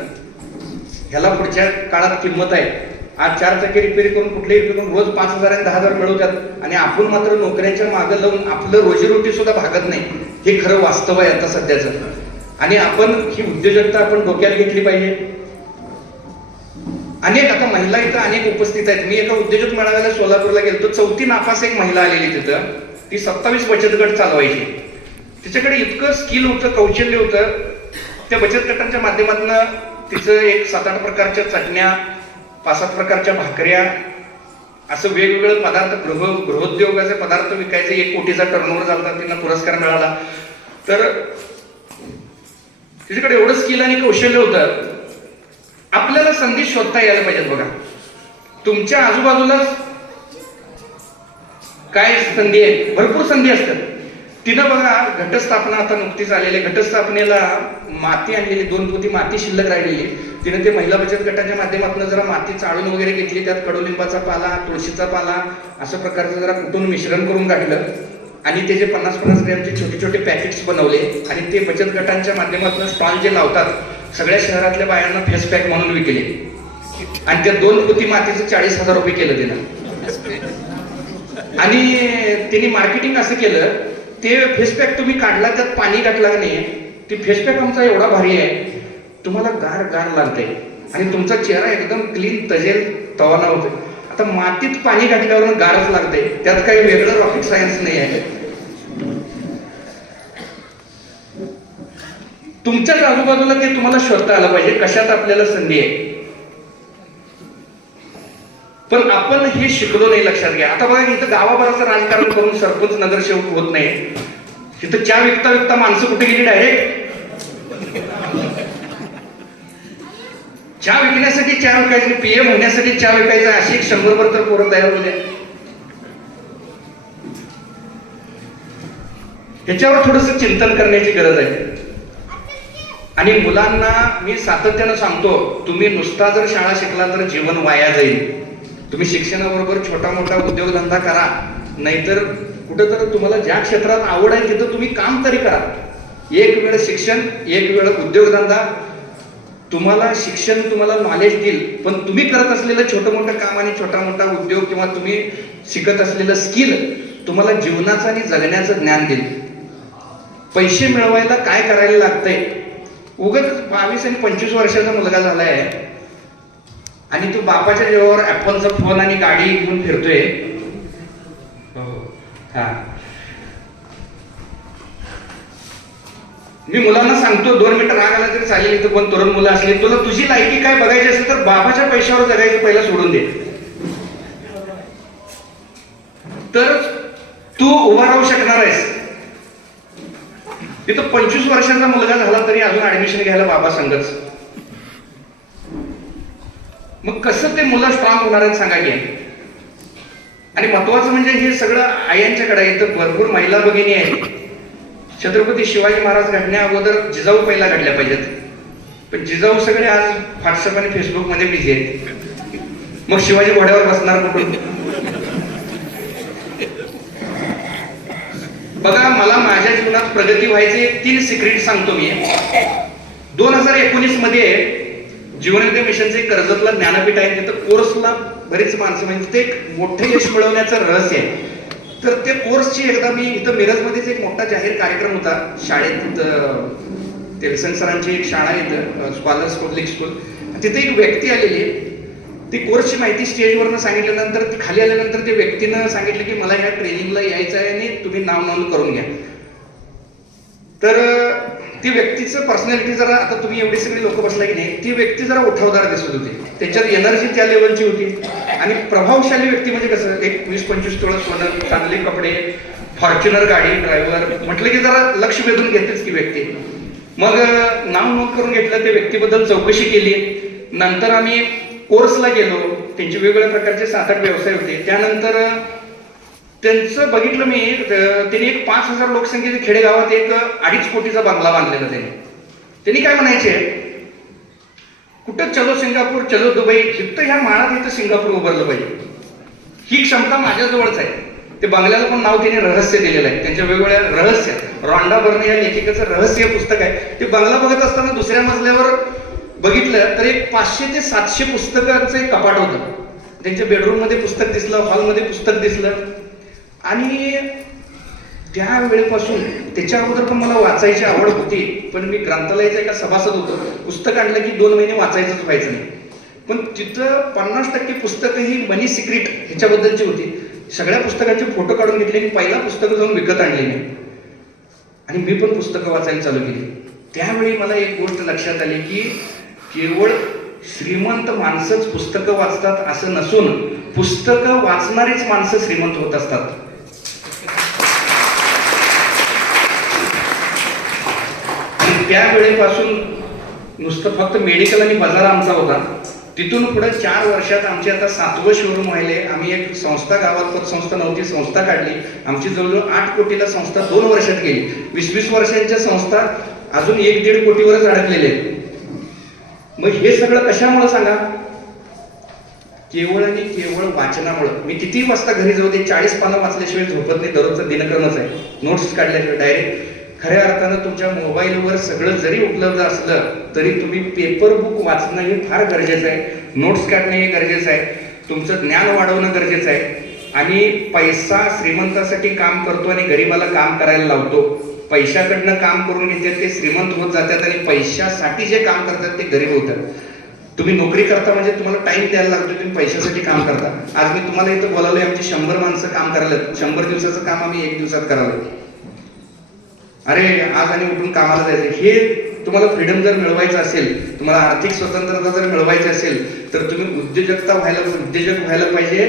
ह्याला पुढच्या काळात किंमत आहे. आज 4 चाकी रिपेअरी करून कुठलेही रिपेअर करून रोज 5,000 आणि 10,000 मिळवतात आणि आपण मात्र नोकऱ्यांच्या मागे लावून आपलं रोजीरोटी सुद्धा भागत नाही. हे खरं वास्तव आहे आता सध्याचं. आणि आपण ही उद्योजकता आपण डोक्यात घेतली पाहिजे. अनेक आता महिला इथं अनेक उपस्थित आहेत. मी एका उद्योजक मेळाव्याला सोलापूरला गेलो, 4थी नापास एक महिला आलेली तिथं. ती 27 बचत गट चालवायची. तिच्याकडे इतकं स्किल होतं, कौशल्य होतं. त्या बचत गटांच्या माध्यमातून तिचं एक 7-8 प्रकारच्या चटण्या, 5-7 प्रकारच्या भाकऱ्या, असं वेगवेगळे पदार्थ, गृहोद्योगाचे पदार्थ विकायचे. 1 कोटीचा टर्नओव्हर झाला, त्यांना पुरस्कार मिळाला. तर तिच्याकडे एवढं स्किल आणि कौशल्य होतं. आपल्याला संधी शोधता यायला पाहिजेत. बघा, तुमच्या आजूबाजूलाच काय संधी आहे, भरपूर संधी असतात. तिनं बघा घटस्थापना आता नुकतीच आलेली, घटस्थापनेला माती आणलेली, 2 पोती माती शिल्लक राहिलेली. तिने ते महिला बचत गटाच्या माध्यमातून जरा माती चाळून वगैरे घेतली, त्यात कडुलिंबाचा पाला, तुळशीचा पाला असं प्रकारचं जरा कुटून मिश्रण करून काढलं आणि त्याचे 50-50 ग्रॅमचे छोटे छोटे पॅकेट्स बनवले आणि ते बचत गटांच्या माध्यमातून स्टॉल जे लावतात सगळ्या शहरातल्या बायांना फेस पॅक म्हणून विकले आणि त्या 2 पोती मातीचं 40,000 रुपये केलं तिनं. आणि तिने मार्केटिंग असं केलं, ते फेस पॅक तुम्ही काढला, त्यात पाणी घातला नाही, ते फेस पॅक आमचा एवढा भारी आहे, तुम्हाला गार गार लागते आणि तुमचा चेहरा एकदम क्लीन तजेल तवाना होते. आता मातीत पाणी घातल्यावर गारच लागते, त्यात काही वेगळं रॉकेट सायन्स नाही आहे. तुमच्याच आजूबाजूला ते तुम्हाला शोधता आलं पाहिजे, कशात आपल्याला संधी आहे. पण आपण हे शिकलो नाही, लक्षात घ्या. आता बघा इथं गावाभराचं राजकारण करून सरपंच नगरसेवक होत नाही. तिथं चहा विकता विकता माणसं कुठे गेली, डायरेक्ट चहा विकण्यासाठी चहा विकायची, पीएम होण्यासाठी चहा विकायचा, अशी 100 तर पोरं तयार होते. ह्याच्यावर थोडंसं चिंतन करण्याची गरज आहे. आणि मुलांना मी सातत्यानं सांगतो, तुम्ही नुसता जर शाळा शिकला तर जीवन वाया जाईल. तुम्ही शिक्षणाबरोबर छोटा मोठा उद्योगधंदा करा, नाहीतर कुठेतरी तुम्हाला ज्या क्षेत्रात आवड आहे तिथं तुम्ही काम तरी करा. एक वेळ शिक्षण, एक वेळ उद्योगधंदा. तुम्हाला शिक्षण तुम्हाला नॉलेज देईल, पण तुम्ही करत असलेलं छोटं मोठं काम आणि छोटा मोठा उद्योग किंवा तुम्ही शिकत असलेलं स्किल तुम्हाला जीवनाचं आणि जगण्याचं ज्ञान देईल. पैसे मिळवायला काय करायला लागतंय, उगाच 22 आणि 25 वर्षाचा मुलगा झालाय आणि तो बापाच्या जीवावर ऍपलचा फोन आणि गाडी घेऊन फिरतोय. मी मुलांना सांगतो, 2 मिनिटं राग आला तरी चालेल, इथं पण तरुण मुलं असली, तुला तुझी लायकी काय बघायची असेल तर बाबाच्या पैशावर जगायचं पहिला सोडून दे, तर तू उभा राहू शकणार आहेस. इथं 25 वर्षाचा मुलगा झाला तरी अजून ऍडमिशन घ्यायला बाबा संगच. मग कसं ते मुलं स्ट्रॉंग होणार आहेत सांगा की. आणि महत्वाचं म्हणजे हे सगळं आयांच्याकडे आहे. इथं भरपूर महिला भगिनी आहेत. छत्रपती शिवाजी महाराज घडण्या अगोदर जिजाऊ पहिला घडल्या पाहिजेत, पण जिजाऊ सगळे आज व्हॉट्सअप आणि फेसबुक मध्ये बिझी आहेत. मग शिवाजी घोड्यावर बसणार कुठून. बघा, मला माझ्या जीवनात प्रगती व्हायचे 3 सिक्रेट सांगतो मी. 2019 मध्ये जीवनोदय मिशनचे कर्जतला ज्ञानपीठ आहे, तिथं कोर्सला बरीच माणसं, म्हणजे ते एक मोठं यश मिळवण्याचं रहस्य आहे. तर ते कोर्सची एकदा मी इथं मिरजमध्येच एक मोठा जाहीर कार्यक्रम होता शाळेत, तेलसन सरांची एक शाळा इथं स्कॉलर्स पब्लिक स्कूल, तिथे एक व्यक्ती आलेली. ती कोर्सची माहिती स्टेजवरनं सांगितल्यानंतर ती खाली आल्यानंतर त्या व्यक्तीनं सांगितलं की मला ह्या ट्रेनिंगला यायचं आहे आणि तुम्ही नाव नोंद करून घ्या. तर ती व्यक्तीचं पर्सनॅलिटी जरा, आता तुम्ही एवढी सगळी लोक बसला की नाही, ती व्यक्ती जरा उठावदार दिसत होती, त्याच्यात एनर्जी त्या लेवलची होती. आणि प्रभावशाली व्यक्ती म्हणजे कसं, एक 20-25 तोळा सोनं, चांगले कपडे, फॉर्च्युनर गाडी, ड्रायव्हर म्हटलं की जरा लक्ष वेधून घेतेच ती व्यक्ती. मग नाव नोंद करून घेतलं, त्या व्यक्तीबद्दल चौकशी केली. नंतर आम्ही कोर्सला गेलो, त्यांचे वेगवेगळ्या प्रकारचे 7-8 व्यवसाय होते. त्यानंतर त्यांचं बघितलं मी, त्यांनी एक 5,000 लोकसंख्येच्या खेडेगावात एक 2.5 कोटीचा बंगला बांधलेला. त्यांनी काय म्हणायचे, कुठं चलो सिंगापूर, चलो दुबई, जिथं ह्या माळात इथं सिंगापूर उभारलं पाहिजे, ही क्षमता माझ्याजवळच आहे. ते बंगल्याला पण नाव त्यांनी रहस्य दिलेलं आहे. त्यांच्या वेगवेगळ्या रहस्य, रॉन्डा बर्ने या लेखिकेचं रहस्य पुस्तक आहे. ते बंगला बघत असताना दुसऱ्या मजल्यावर बघितलं तर एक 500 ते 700 पुस्तकांचं एक कपाट होतं. त्यांच्या बेडरूम मध्ये पुस्तक दिसलं, हॉलमध्ये पुस्तक दिसलं. आणि त्या वेळेपासून, त्याच्या अगोदर पण मला वाचायची आवड होती, पण मी ग्रंथालयाचा एका सभासद होतो. पुस्तक आणलं की 2 महिने वाचायचंच व्हायचं नाही. पण तिथं 50% पुस्तकं ही मनी सिक्रेट ह्याच्याबद्दलची होती. सगळ्या पुस्तकांचे फोटो काढून घेतले आणि पहिला पुस्तकं जाऊन विकत आणली नाही. आणि मी पण पुस्तकं वाचायला चालू केली. त्यावेळी मला एक गोष्ट लक्षात आली की केवळ श्रीमंत माणसंच पुस्तकं वाचतात असं नसून पुस्तकं वाचणारीच माणसं श्रीमंत होत असतात. त्यावेळेपासून नुसतं फक्त मेडिकल आणि बाजार आमचा होता. तिथून पुढे 4 वर्षात आमचे आता 7वं शोरूम व्हायले. आम्ही एक संस्था, गावात पतसंस्था नव्हती, संस्था काढली. आमची जवळजवळ 8 कोटीला संस्था 2 वर्षात गेली. 20-20 वर्षांच्या संस्था अजून 1-1.5 कोटीवरच अडकलेले आहेत. मग हे सगळं कशामुळे सांगा? केवळ आणि केवळ वाचनामुळे. मी किती वाजता घरी जाऊ दे 40 पानं वाचल्याशिवाय झोपत नाही. दररोजचा दिनक्रमच आहे. नोट्स काढल्याशिवाय डायरेक्ट. खऱ्या अर्थानं तुमच्या मोबाईलवर सगळं जरी उपलब्ध असलं तरी तुम्ही पेपर बुक वाचणं हे फार गरजेचं आहे. नोट्स काढणं हे गरजेचं आहे. तुमचं ज्ञान वाढवणं गरजेचं आहे. आणि पैसा श्रीमंतासाठी काम करतो आणि गरीबाला काम करायला लावतो. पैशाकडनं काम करून घेतात ते श्रीमंत होत जातात आणि पैशासाठी जे काम करतात ते गरीब होतात. तुम्ही नोकरी करता म्हणजे तुम्हाला टाइम द्यायला लागतो, तुम्ही पैशासाठी काम करता. आज मी तुम्हाला इथं बोलावलंय, आमची 100 माणसं काम करायला. 100 दिवसाचं काम आम्ही 1 दिवसात करावं. अरे आज आणि उठून कामाला जायचं. हे तुम्हाला फ्रीडम जर मिळवायचं असेल, तुम्हाला आर्थिक स्वतंत्रता जर मिळवायची असेल तर तुम्ही उद्योजक व्हायला पाहिजे.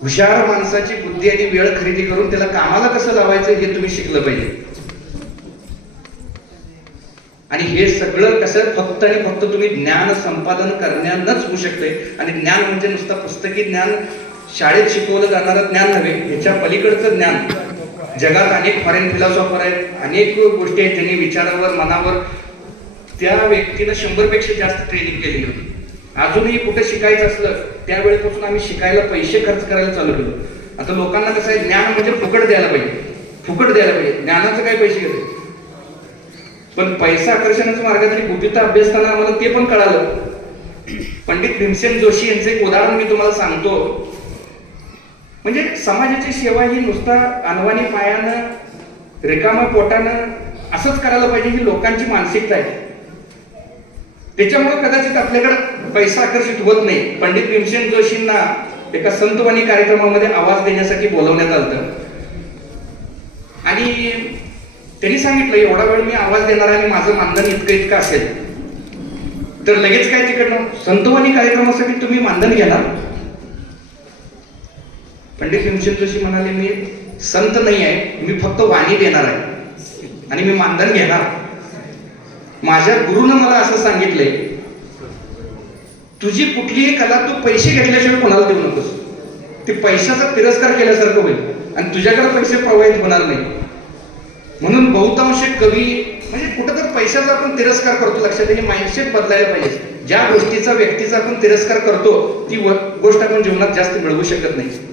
हुशार माणसाची बुद्धी आणि वेळ खरेदी करून त्याला कामाला कसं लावायचं हे तुम्ही शिकलं पाहिजे. आणि हे सगळं कसं फक्त आणि फक्त तुम्ही ज्ञान संपादन करण्यानंच होऊ शकते. आणि ज्ञान म्हणजे नुसतं पुस्तकी ज्ञान, शाळेत शिकवलं जाणारं ज्ञान नव्हे, ह्याच्या पलीकडचं ज्ञान. जगात अनेक फॉरेन फिलॉसॉफर आहेत, अनेक गोष्टी आहेत ज्यांनी विचारावर, मनावर, त्या व्यक्तीनं 100 पेक्षा जास्त ट्रेनिंग केली होती. अजूनही कुठे शिकायचं असलं त्यावेळेपासून आम्ही शिकायला पैसे खर्च करायला चालू केलो. आता लोकांना कसं आहे, ज्ञान म्हणजे फुकट द्यायला पाहिजे, फुकट द्यायला पाहिजे. ज्ञानाचं काय पैसे घेतो. पण पैसा आकर्षणाच्या मार्गातली गुपिता अभ्यासताना आम्हाला ते पण कळालं. पंडित भीमसेन जोशी यांचं एक उदाहरण मी तुम्हाला सांगतो. म्हणजे समाजाची सेवा ही नुसता अनवाणी पायानं, रिकामा पोटानं असंच करायला पाहिजे ही लोकांची मानसिकता आहे. त्याच्यामुळे कदाचित आपल्याकडे पैसा आकर्षित होत नाही. पंडित भीमसेन जोशींना एका संतवाणी कार्यक्रमामध्ये आवाज देण्यासाठी बोलवण्यात आलं आणि त्यांनी सांगितलं एवढा वेळ मी आवाज देणार आणि माझं मानधन इतकं असेल. तर लगेच काय तिकडनं, संतवाणी कार्यक्रमासाठी तुम्ही मानधन घेणार? पंडित भीमसेन जोशी म्हणाले मी संत नाही आहे, मी फक्त वाणी देणार आहे आणि मी मानधन घेणार. माझ्या गुरुनं मला असं सांगितलंय, तुझी कुठलीही कला तू पैसे घेतल्याशिवाय कोणाला देऊ नकोस. ते पैशाचा तिरस्कार केल्यासारखं होईल आणि तुझ्याकडे पैसे प्रवाहित होणार नाही. म्हणून बहुतांश कवी म्हणजे कुठं तर पैशाचा आपण तिरस्कार करतो. लक्षात हे माइंडसेट बदलायला पाहिजे. ज्या गोष्टीचा, व्यक्तीचा आपण तिरस्कार करतो ती गोष्ट आपण जीवनात जास्त मिळवू शकत नाही.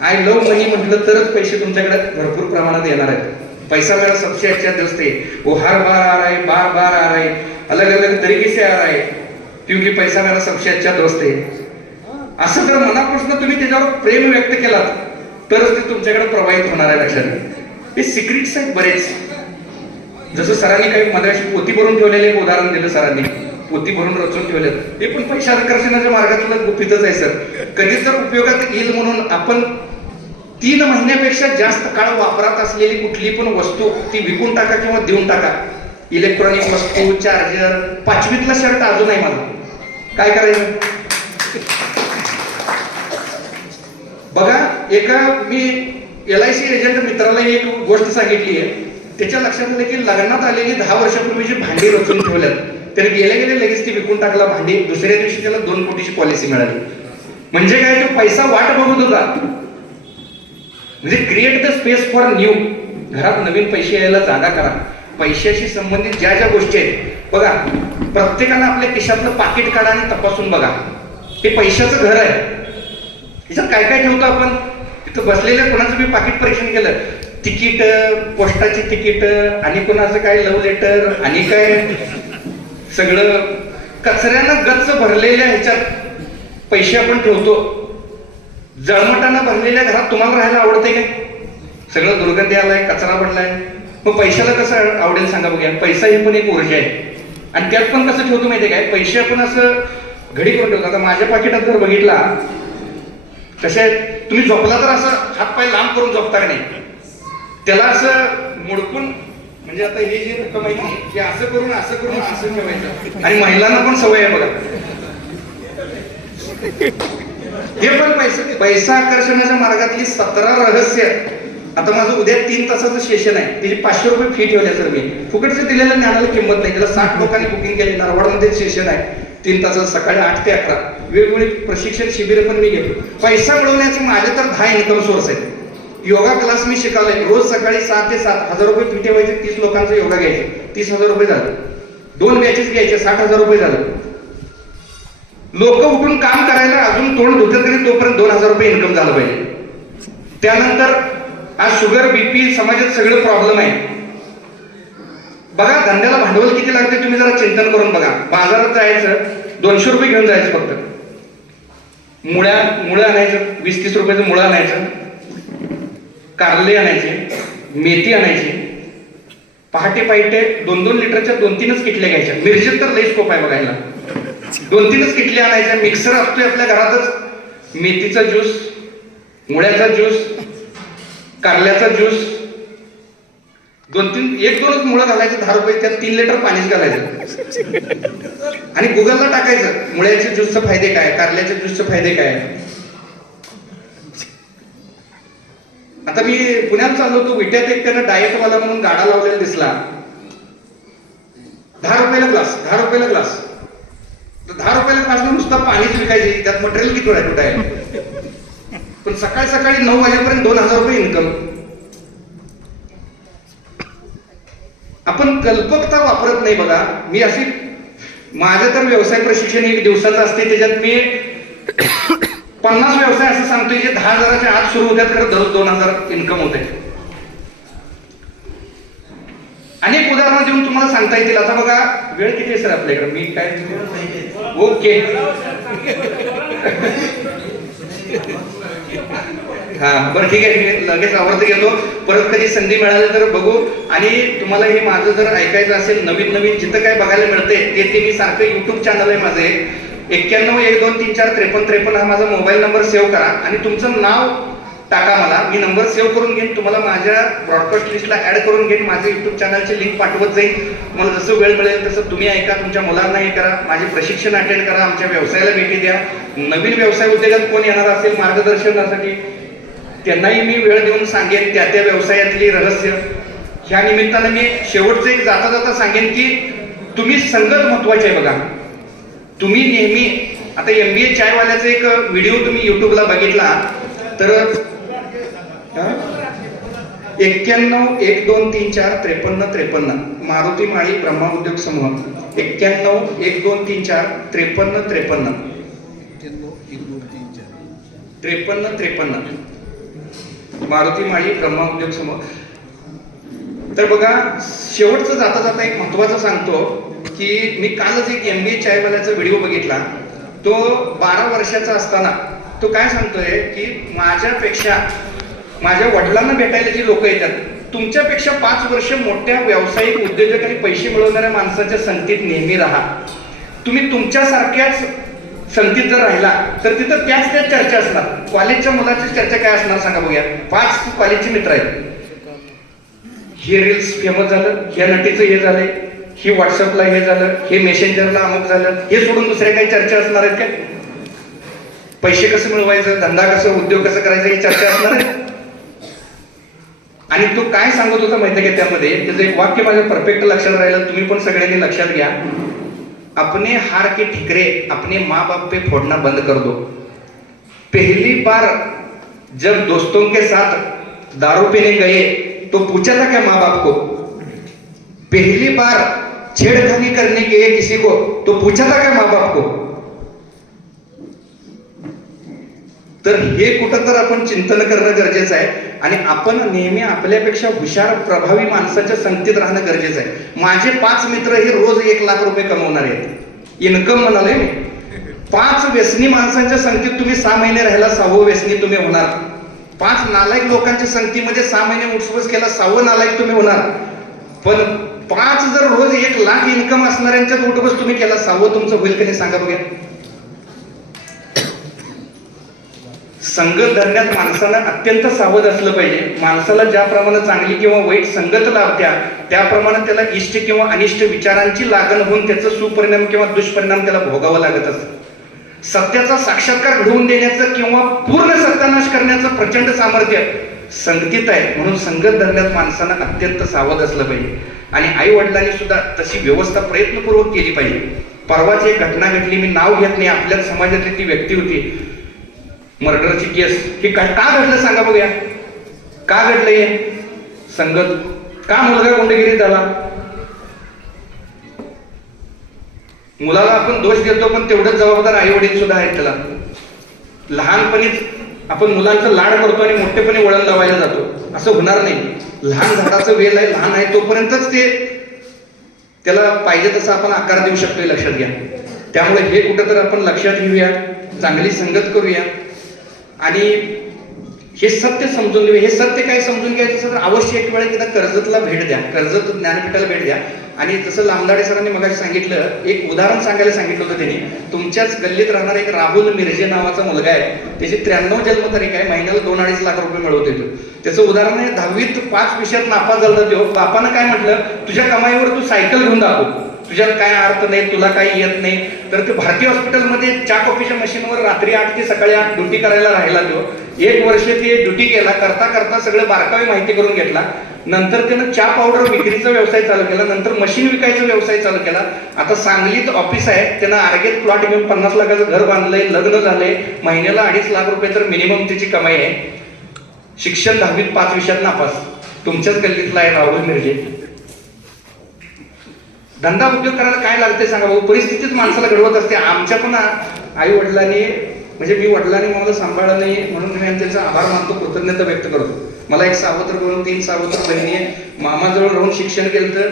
आय लव्ह मनी म्हटलं तरच पैसे तुमच्याकडे भरपूर प्रमाणात येणार आहेत. पैसा मेरा सबसे अच्छा दोस्त है, वो हर बार आ रहा है, बार बार आ रहा है, अलग अलग तरीके से आ रहा है, क्योंकि पैसा मेरा सबसे अच्छा दोस्त है. असं जर मनापासून तुम्ही त्याच्यावर प्रेम व्यक्त केलात तरच ते तुमच्याकडे प्रवाहित होणार आहे. लक्षात हे सिक्रेट्स आहेत बरेच. जसं सरांनी काही मगाशी पोती भरून ठेवलेले एक उदाहरण दिलं. सरांनी पोती भरून रचून ठेवले, हे पण पैसा आकर्षणाच्या मार्गातलं गुपितच आहे सर. कधी तर उपयोगात येईल म्हणून आपण 3 महिन्यापेक्षा जास्त काळ वापरात असलेली कुठली पण वस्तू ती विकून टाका किंवा देऊन टाका. इलेक्ट्रॉनिक वस्तू, चार्जर. 5वीतला शर्ट अजून आहे माझा, काय करायचं बघा. एका मी LIC एजंट मित्राला एक गोष्ट सांगितली आहे. त्याच्या लक्षात आलं की लग्नात आलेली 10 वर्षापूर्वीची भांडी रचून ठेवल्यात. त्याने गेले लगेच ती विकून टाकला भांडी. दुसऱ्या दिवशी त्याला 2 कोटीची पॉलिसी मिळाली. म्हणजे काय, तो पैसा वाट बघत होता. म्हणजे create the space for new. घरात नवीन पैसे यायला जागा करा. पैशाशी संबंधित ज्या ज्या गोष्टी आहेत बघा, प्रत्येकानं आपल्या खिशातलं पाकिट काढा आणि तपासून बघा. हे पैशाचं घर आहे. ह्याच्यात काय काय ठेवतो आपण. इथं बसलेल्या कोणाचं मी पाकिट परीक्षण केलं, तिकीट, पोस्टाची तिकीट, आणि कोणाचं काय लव्ह लेटर, आणि काय सगळं कचऱ्यानं गच्च भरलेल्या ह्याच्यात पैसे आपण ठेवतो. जळमटानं भरलेल्या घरात तुम्हाला राहायला आवडते काय? सगळं दुर्गंधी आलाय, कचरा पडलाय. मग पैशाला कसं आवडेल सांगा बघूया. पैसा ही पण एक ऊर्जा आहे आणि त्यात पण कसं ठेवतो माहितीये काय, पैसे आपण असं घडी करून ठेवतो. आता माझ्या पाकिटात जर बघितला कशा तुम्ही झोपला तर असं हातपाय लांब करून झोपता का नाही, त्याला असं मुडकून म्हणजे आता हे जे रक्कम आहे की असं करून असं ठेवायचं. आणि महिलांना पण सवय आहे बघा. हे पण पैसा आकर्षणाच्या मार्गातली 17 रहस्य. आता माझं उद्या 3 तासाचं सेशन आहे, त्याची 500 रुपये फी ठेवल्या सर. मी फुकटचं दिलेल्या ज्ञानाला किंमत नाही. त्याला 60 लोकांनी बुकिंग केली. नारवाडमध्ये सेशन आहे 3 तासाचं, सकाळी 8 ते 11. वेगवेगळी प्रशिक्षण शिबिर पण मी घेतो. पैसा मिळवण्याचे माझे तर 10 इन्कम सोर्स आहेत. योगा क्लास मी शिकवलाय. रोज सकाळी 7 ते 7 1000 रुपये फी ठेवायचे. 30 लोकांचा योगा घ्यायचे, 30,000 रुपये झाले. 2 बॅचेस घ्यायचे, 60,000 रुपये झाले. लोक उठून काम करायला अजून तोंड धुतात तरी तोपर्यंत 2,000 रुपये इन्कम झालं पाहिजे. त्यानंतर आज शुगर बीपी समाजात सगळे प्रॉब्लेम आहे. बघा धंद्याला भांडवल किती लागते तुम्ही जरा चिंतन करून बघा. बाजारात जायचं 200 रुपये घेऊन जायचं फक्त. मुळं आणायचं, 20-30 रुपयाचं मुळं आणायचं, कारले आणायचे, मेथी आणायची. पहाटे 2-2 लिटरच्या 2-3च किटल्या घ्यायच्या. मिरजेत तर लई स्कोप आहे बघायला. 2-3च किटल्या आणायच्या. मिक्सर असतोय आपल्या घरातच. मेथीचा ज्यूस, मुळ्याचा ज्यूस, कारल्याचा ज्यूस, 1-2च मुळं घालायचं 10 रुपये. त्यात 3 लिटर पाणीच घालायचं आणि गुगलला टाकायचं मुळ्याच्या ज्यूसचे फायदे काय, कारल्याच्या ज्यूसचे फायदे काय. आता मी पुण्यात चाललो होतो, विट्यात एक त्यानं डाएटवाला म्हणून गाडा लावलेला दिसला. 10 रुपयाला ग्लास, 10 रुपयाला ग्लास. 10 रुपयाला ग्लास नुसतं पाणीच विकायचे. त्यात मटेरियल किती आहे कुठे. पण सकाळी 9 वाजेपर्यंत 2,000 रुपये इन्कम. आपण कल्पकता वापरत नाही बघा. मी अशी माझं तर व्यवसाय प्रशिक्षण 1 दिवसाचं असते. त्याच्यात मी 50 व्यवसाय असं सांगतोय जे 10,000च्या आत सुरू होतात, खरं दररोज 2,000 इन्कम होते. अनेक उदाहरणं देऊन तुम्हाला सांगता येतील. आता बघा वेळ किती आहे सर आपल्याकडे. मी काय ओके हा बरं ठीक आहे. मी लगेच आवडत घेतो. परत कधी संधी मिळाली तर बघू. आणि तुम्हाला हे माझं जर ऐकायचं असेल नवीन जिथं काय बघायला मिळते ते मी सारखं युट्यूब चॅनल आहे माझे. 9112345353 हा माझा मोबाईल नंबर सेव्ह करा आणि तुमचं नाव टाका मला. मी नंबर सेव्ह करून घेईन. तुम्हाला माझ्या ब्रॉडकास्ट लिस्टला ऍड करून घेईन. माझे युट्यूब चॅनलची लिंक पाठवत जाईल. तुम्हाला जसं वेळ मिळेल तसं तुम्ही ऐका, तुमच्या मुलांना हे करा, माझे प्रशिक्षण अटेंड करा, आमच्या व्यवसायाला भेटी द्या. नवीन व्यवसाय उद्योगात कोण येणार असेल मार्गदर्शनासाठी त्यांनाही मी वेळ देऊन सांगेन त्या व्यवसायातली रहस्य. ह्या निमित्तानं मी शेवटचं एक जाता सांगेन की तुम्ही संगत महत्वाचे आहे बघा. तुम्ही नेहमी आता MBA चायवाल्याचा एक व्हिडिओ तुम्ही युट्यूबला बघितला तर 9112345353 मारुती माळी ब्रह्मा उद्योग समूह 9112345353 53 मारुती माळी ब्रह्मा उद्योग समूह. तर बघा शेवटचं जाता एक महत्वाचं सांगतो की मी कालच एक MBA चायवाल्याचा व्हिडिओ बघितला. तो 12 वर्षाचा असताना तो काय सांगतोय की माझ्यापेक्षा माझ्या वडिलांना भेटायला जी लोक येतात तुमच्यापेक्षा 5 वर्ष मोठ्या व्यावसायिक उद्योजक आणि पैसे मिळवणाऱ्या माणसाच्या संगतीत नेहमी राहा. तुम्ही तुमच्यासारख्याच संगतीत जर राहिला तर तिथं त्याच चर्चा असणार. कॉलेजच्या मुलाची चर्चा काय असणार सांगा बघूया. 5 कॉलेजचे मित्र आहेत. हे रील्स फेमस झालं, ह्या नटीचं हे झालंय, ही व्हॉट्सअपला हे झालं, हे मेसेंजरला अमुक झालं, हे सोडून दुसऱ्या काही चर्चा असणार आहेत काय. पैसे कसं मिळवायचं, धंदा कसं, उद्योग कसं करायचा ही चर्चा असणार आहे. आणि तो काय सांगत होता माहिती का त्यामध्ये, त्याचं एक वाक्य माझ्या परफेक्ट लक्षात राहिलं. तुम्ही पण सगळ्यांनी लक्षात घ्या. अपने हार के ठिकरे अपने माँ बाप पे फोड़ना बंद कर दो. पहली बार जब दोस्तों के साथ दारू पीने गए तो पूछा था क्या माँ बाप को. पहली बार छेड़खानी करने गए किसी को तो पूछा था क्या माँ बाप को. तर हे कुठं तर आपण चिंतन करणं गरजेचं आहे. आणि आपण नेहमी आपल्यापेक्षा हुशार प्रभावी माणसाच्या संगतीत राहणं गरजेचं आहे. माझे 5 मित्र हे रोज 1 लाख रुपये कमवणार आहेत. इन्कम म्हणाले मी. 5 व्यसनी माणसांच्या संगतीत तुम्ही 6 महिने राहिला 6वं व्यसनी तुम्ही होणार. 5 नालायक लोकांच्या संगतीमध्ये 6 महिने उठसवस केला 6वं नालायक तुम्ही होणार. पण 5 जर रोज 1 लाख इन्कम असणाऱ्यांच्यात उठबस तुम्ही केला 6वं तुमचं होईल का नाही सांगा बघा. संगत धरण्यात माणसानं अत्यंत सावध असलं पाहिजे. माणसाला ज्याप्रमाणे चांगली किंवा वाईट संगत लाभत्या त्याप्रमाणे त्याला इष्ट किंवा अनिष्ट विचारांची लागण होऊन त्याचं सुपरिणाम किंवा दुष्परिणाम त्याला भोगावं लागत असतं. सत्याचा साक्षात्कार घडवून देण्याचं किंवा पूर्ण सत्यानाश करण्याचं प्रचंड सामर्थ्य संगतीत आहे. म्हणून संगत धरण्यात माणसानं अत्यंत सावध असलं पाहिजे. आणि आई वडिलांनी सुद्धा तशी व्यवस्था प्रयत्नपूर्वक केली पाहिजे. परवाची एक घटना घडली, मी नाव घेत नाही, आपल्या समाजातली ती व्यक्ती होती, मर्डरची केस. हे का घडलं सांगा बघूया, का घडलंय? संगत का मुलगा गुंडगिरी झाला? मुलाला आपण दोष देतो, पण तेवढंच जबाबदार आई वडील सुद्धा आहेत त्याला. लहानपणीच आपण मुलांचं लाड करतो आणि मोठेपणी वळण लावायला जातो, असं होणार नाही. लहान झाडाचं वेल आहे, लहान आहे तोपर्यंतच ते त्याला पाहिजे तसं आपण आकार देऊ शकतो, लक्षात घ्या. त्यामुळे हे कुठं तर आपण लक्षात घेऊया, चांगली संगत करूया आणि हे सत्य समजून घेऊया. हे सत्य काय समजून घ्यायचं असेल तर अवश्य एक वेळा एकदा कर्जतला भेट द्या, कर्जत ज्ञानपीठाला भेट द्या. आणि तसं लामदाडे सरांनी मगाशी सांगितलं, एक उदाहरण सांगायला सांगितलं होतं त्यांनी. तुमच्याच गल्लीत राहणारा एक राहुल मिरजे नावाचा मुलगा आहे, त्याची 93 जन्मतारीख आहे, महिन्याला 2-2.5 लाख रुपये मिळवतो तो. त्याचं उदाहरण आहे, 10वीत 5 विषयात नापास झाला तो. बापानं काय म्हटलं, तुझ्या कमाईवर तू सायकल घेऊन दाखव, तुझ्यात काय अर्थ नाही, तुला काही येत नाही. तर ते भारतीय हॉस्पिटलमध्ये चहा कॉफीच्या मशीनवर रात्री 8 ते सकाळी 8 ड्युटी करायला राहिला तो. 1 वर्ष ते ड्युटी केला, करता करता सगळं बारकावी माहिती करून घेतला. नंतर त्यानं चहा पावडर विक्रीचा व्यवसाय चालू केला, नंतर मशीन विकायचा व्यवसाय चालू केला. आता सांगलीत ऑफिस आहे, त्यानं आर्गेत प्लॉट घेऊन 50 लाखाचं घर बांधलंय, लग्न झालंय, महिन्याला 2.5 लाख रुपये तर मिनिमम त्याची कमाई आहे. शिक्षण 10वीत 5 विषयात नापास, तुमच्याच गल्लीतला आहे राहुल मिरजे. धंदा उद्योग करायला काय लागते सांगा भाऊ, परिस्थितीच माणसाला घडवत असते. आमच्या पण आई वडिलांनी, म्हणजे मी वडिलांनी मला सांभाळलं नाही म्हणून मी त्यांचा आभार मानतो, कृतज्ञता व्यक्त करतो. मला एक सावत्र करून 3 सावत्र बहिणी आहे, मामाजवळ राहून शिक्षण केलं. तर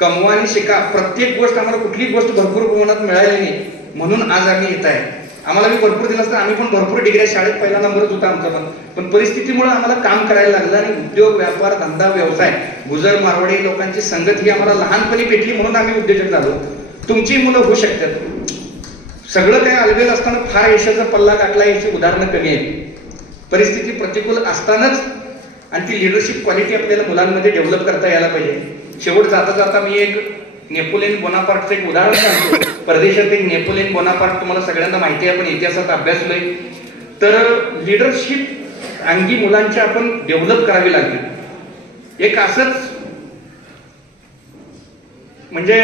कमवा आणि शिका, प्रत्येक गोष्ट आम्हाला कुठली गोष्ट भरपूर प्रमाणात मिळाली नाही म्हणून आज आम्ही येत आहे. आम्हाला मी भरपूर दिला असता, आम्ही पण भरपूर डिग्र्या, शाळेत पहिला नंबरच होता आमचा, पण परिस्थितीमुळे आम्हाला काम करायला लागलं. आणि उद्योग, व्यापार, धंदा, व्यवसाय, गुजर मारवाडी लोकांची संगत ही आम्हाला लहानपणी भेटली म्हणून आम्ही उद्योजक झालो. तुमची मुलं होऊ शकतात. सगळं काही अलबेल असताना फार यशाचा पल्ला गाठला याची उदाहरणं कमी आहेत. परिस्थिती प्रतिकूल असतानाच आणि ती लिडरशिप क्वालिटी आपल्याला मुलांमध्ये डेव्हलप करता यायला पाहिजे. शेवट जाता जाता मी एक नेपोलियन बोनापार्टचं एक उदाहरण सांगतो. परदेशात एक नेपोलियन बोनापार्ट तुम्हाला सगळ्यांना माहिती आहे, आपण इतिहासात अभ्यासलोय. तर लिडरशिप अंगी मुलांच्या आपण डेव्हलप करावी लागली. एक असंच म्हणजे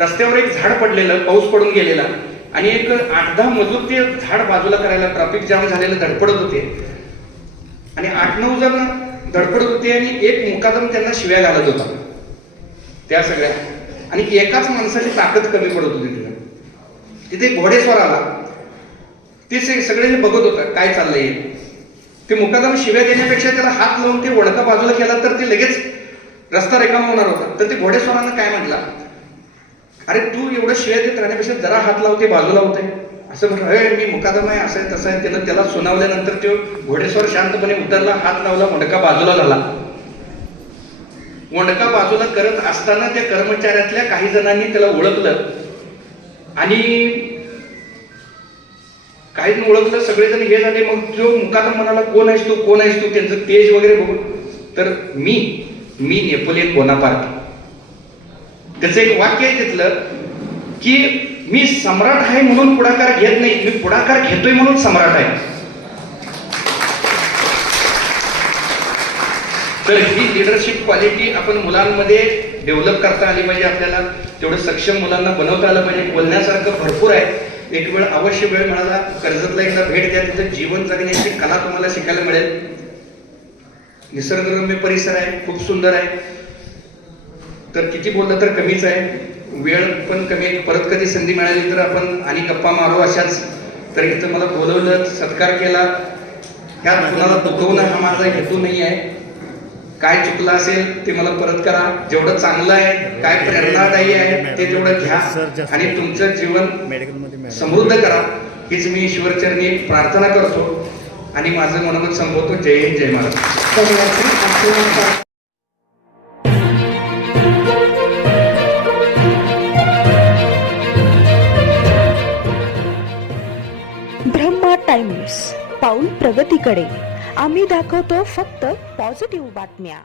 रस्त्यावर एक झाड पडलेलं, पाऊस पडून गेलेला, आणि एक 8-10 मजूर ते झाड बाजूला करायला, ट्रॅफिक जाम झालेलं, धडपडत होते. आणि 8-9 जण धडपडत होते आणि एक मुकादम त्यांना शिव्या घालत होता त्या सगळ्या. आणि एकाच माणसाची ताकद कमी पडत होती तिला. तिथे घोडेस्वार आला, ते सगळे बघत होता काय चाललंय. ते मुकादम शिव्या देण्यापेक्षा त्याला हात लावून ते वडका बाजूला केला तर ते लगेच रस्ता रिकामा होणार होता. तर ते घोडेस्वारानं काय म्हटला, अरे तू एवढं शिव्या देत राहण्यापेक्षा जरा हात लावते, बाजूला होते असं म्हटलं. हे मी मुकादम आहे, असं आहे तसं आहे. त्यानं त्याला सुनावल्यानंतर तो घोडेस्वार शांतपणे उतरला, हात लावला, वडका बाजूला झाला. वडका बाजूला करत असताना त्या कर्मचाऱ्यातल्या काही जणांनी त्याला ओळखलं आणि काही ओळखलं, सगळेजण हे झाले. मग जो मुकादम म्हणाला, कोण आहेस तू, कोण आहेस तू, त्यांचं तेज वगैरे बघून, तर मी नेपोलियन बोनापार्ट. त्याचं एक वाक्य आहे तिथलं की मी सम्राट आहे म्हणून पुढाकार घेत नाही, मी पुढाकार घेतोय म्हणून सम्राट आहे. तर ही लिडरशिप क्वालिटी आपण मुलांमध्ये डेव्हलप करता आली पाहिजे. आपल्याला तेवढं सक्षम मुलांना बनवता आलं पाहिजे. बोलण्यासारखं भरपूर आहे. एक वेळ अवश्य वेळ मिळाला कर्जतला एकदा भेट द्या, तिथं जीवन जगण्याची कला तुम्हाला शिकायला मिळेल. निसर्गरम्य परिसर आहे, खूप सुंदर आहे. तर किती बोललं तर कमीच आहे, वेळ पण कमी आहे. परत कधी संधी मिळाली तर आपण आणि गप्पा मारू अशाच. तर इथं मला बोलवलं, सत्कार केला, ह्यात कुणाला दुखवणं हा माझा हेतू नाही आहे. काय चुकलं असेल ते मला परत करा. जेवढं चांगलं आहे, काय प्रेरणादायी आहे ते तेवढं घ्या आणि तुमचं जीवन समृद्ध करा, हीच मी ईश्वरचरणी प्रार्थना करतो आणि माझं मनोगत संपवतो. जय हिंद, जय महाराष्ट्र. टाइम्स, पाऊल प्रगतीकडे. आम्ही दाखवतो फक्त पॉझिटिव्ह बातम्या.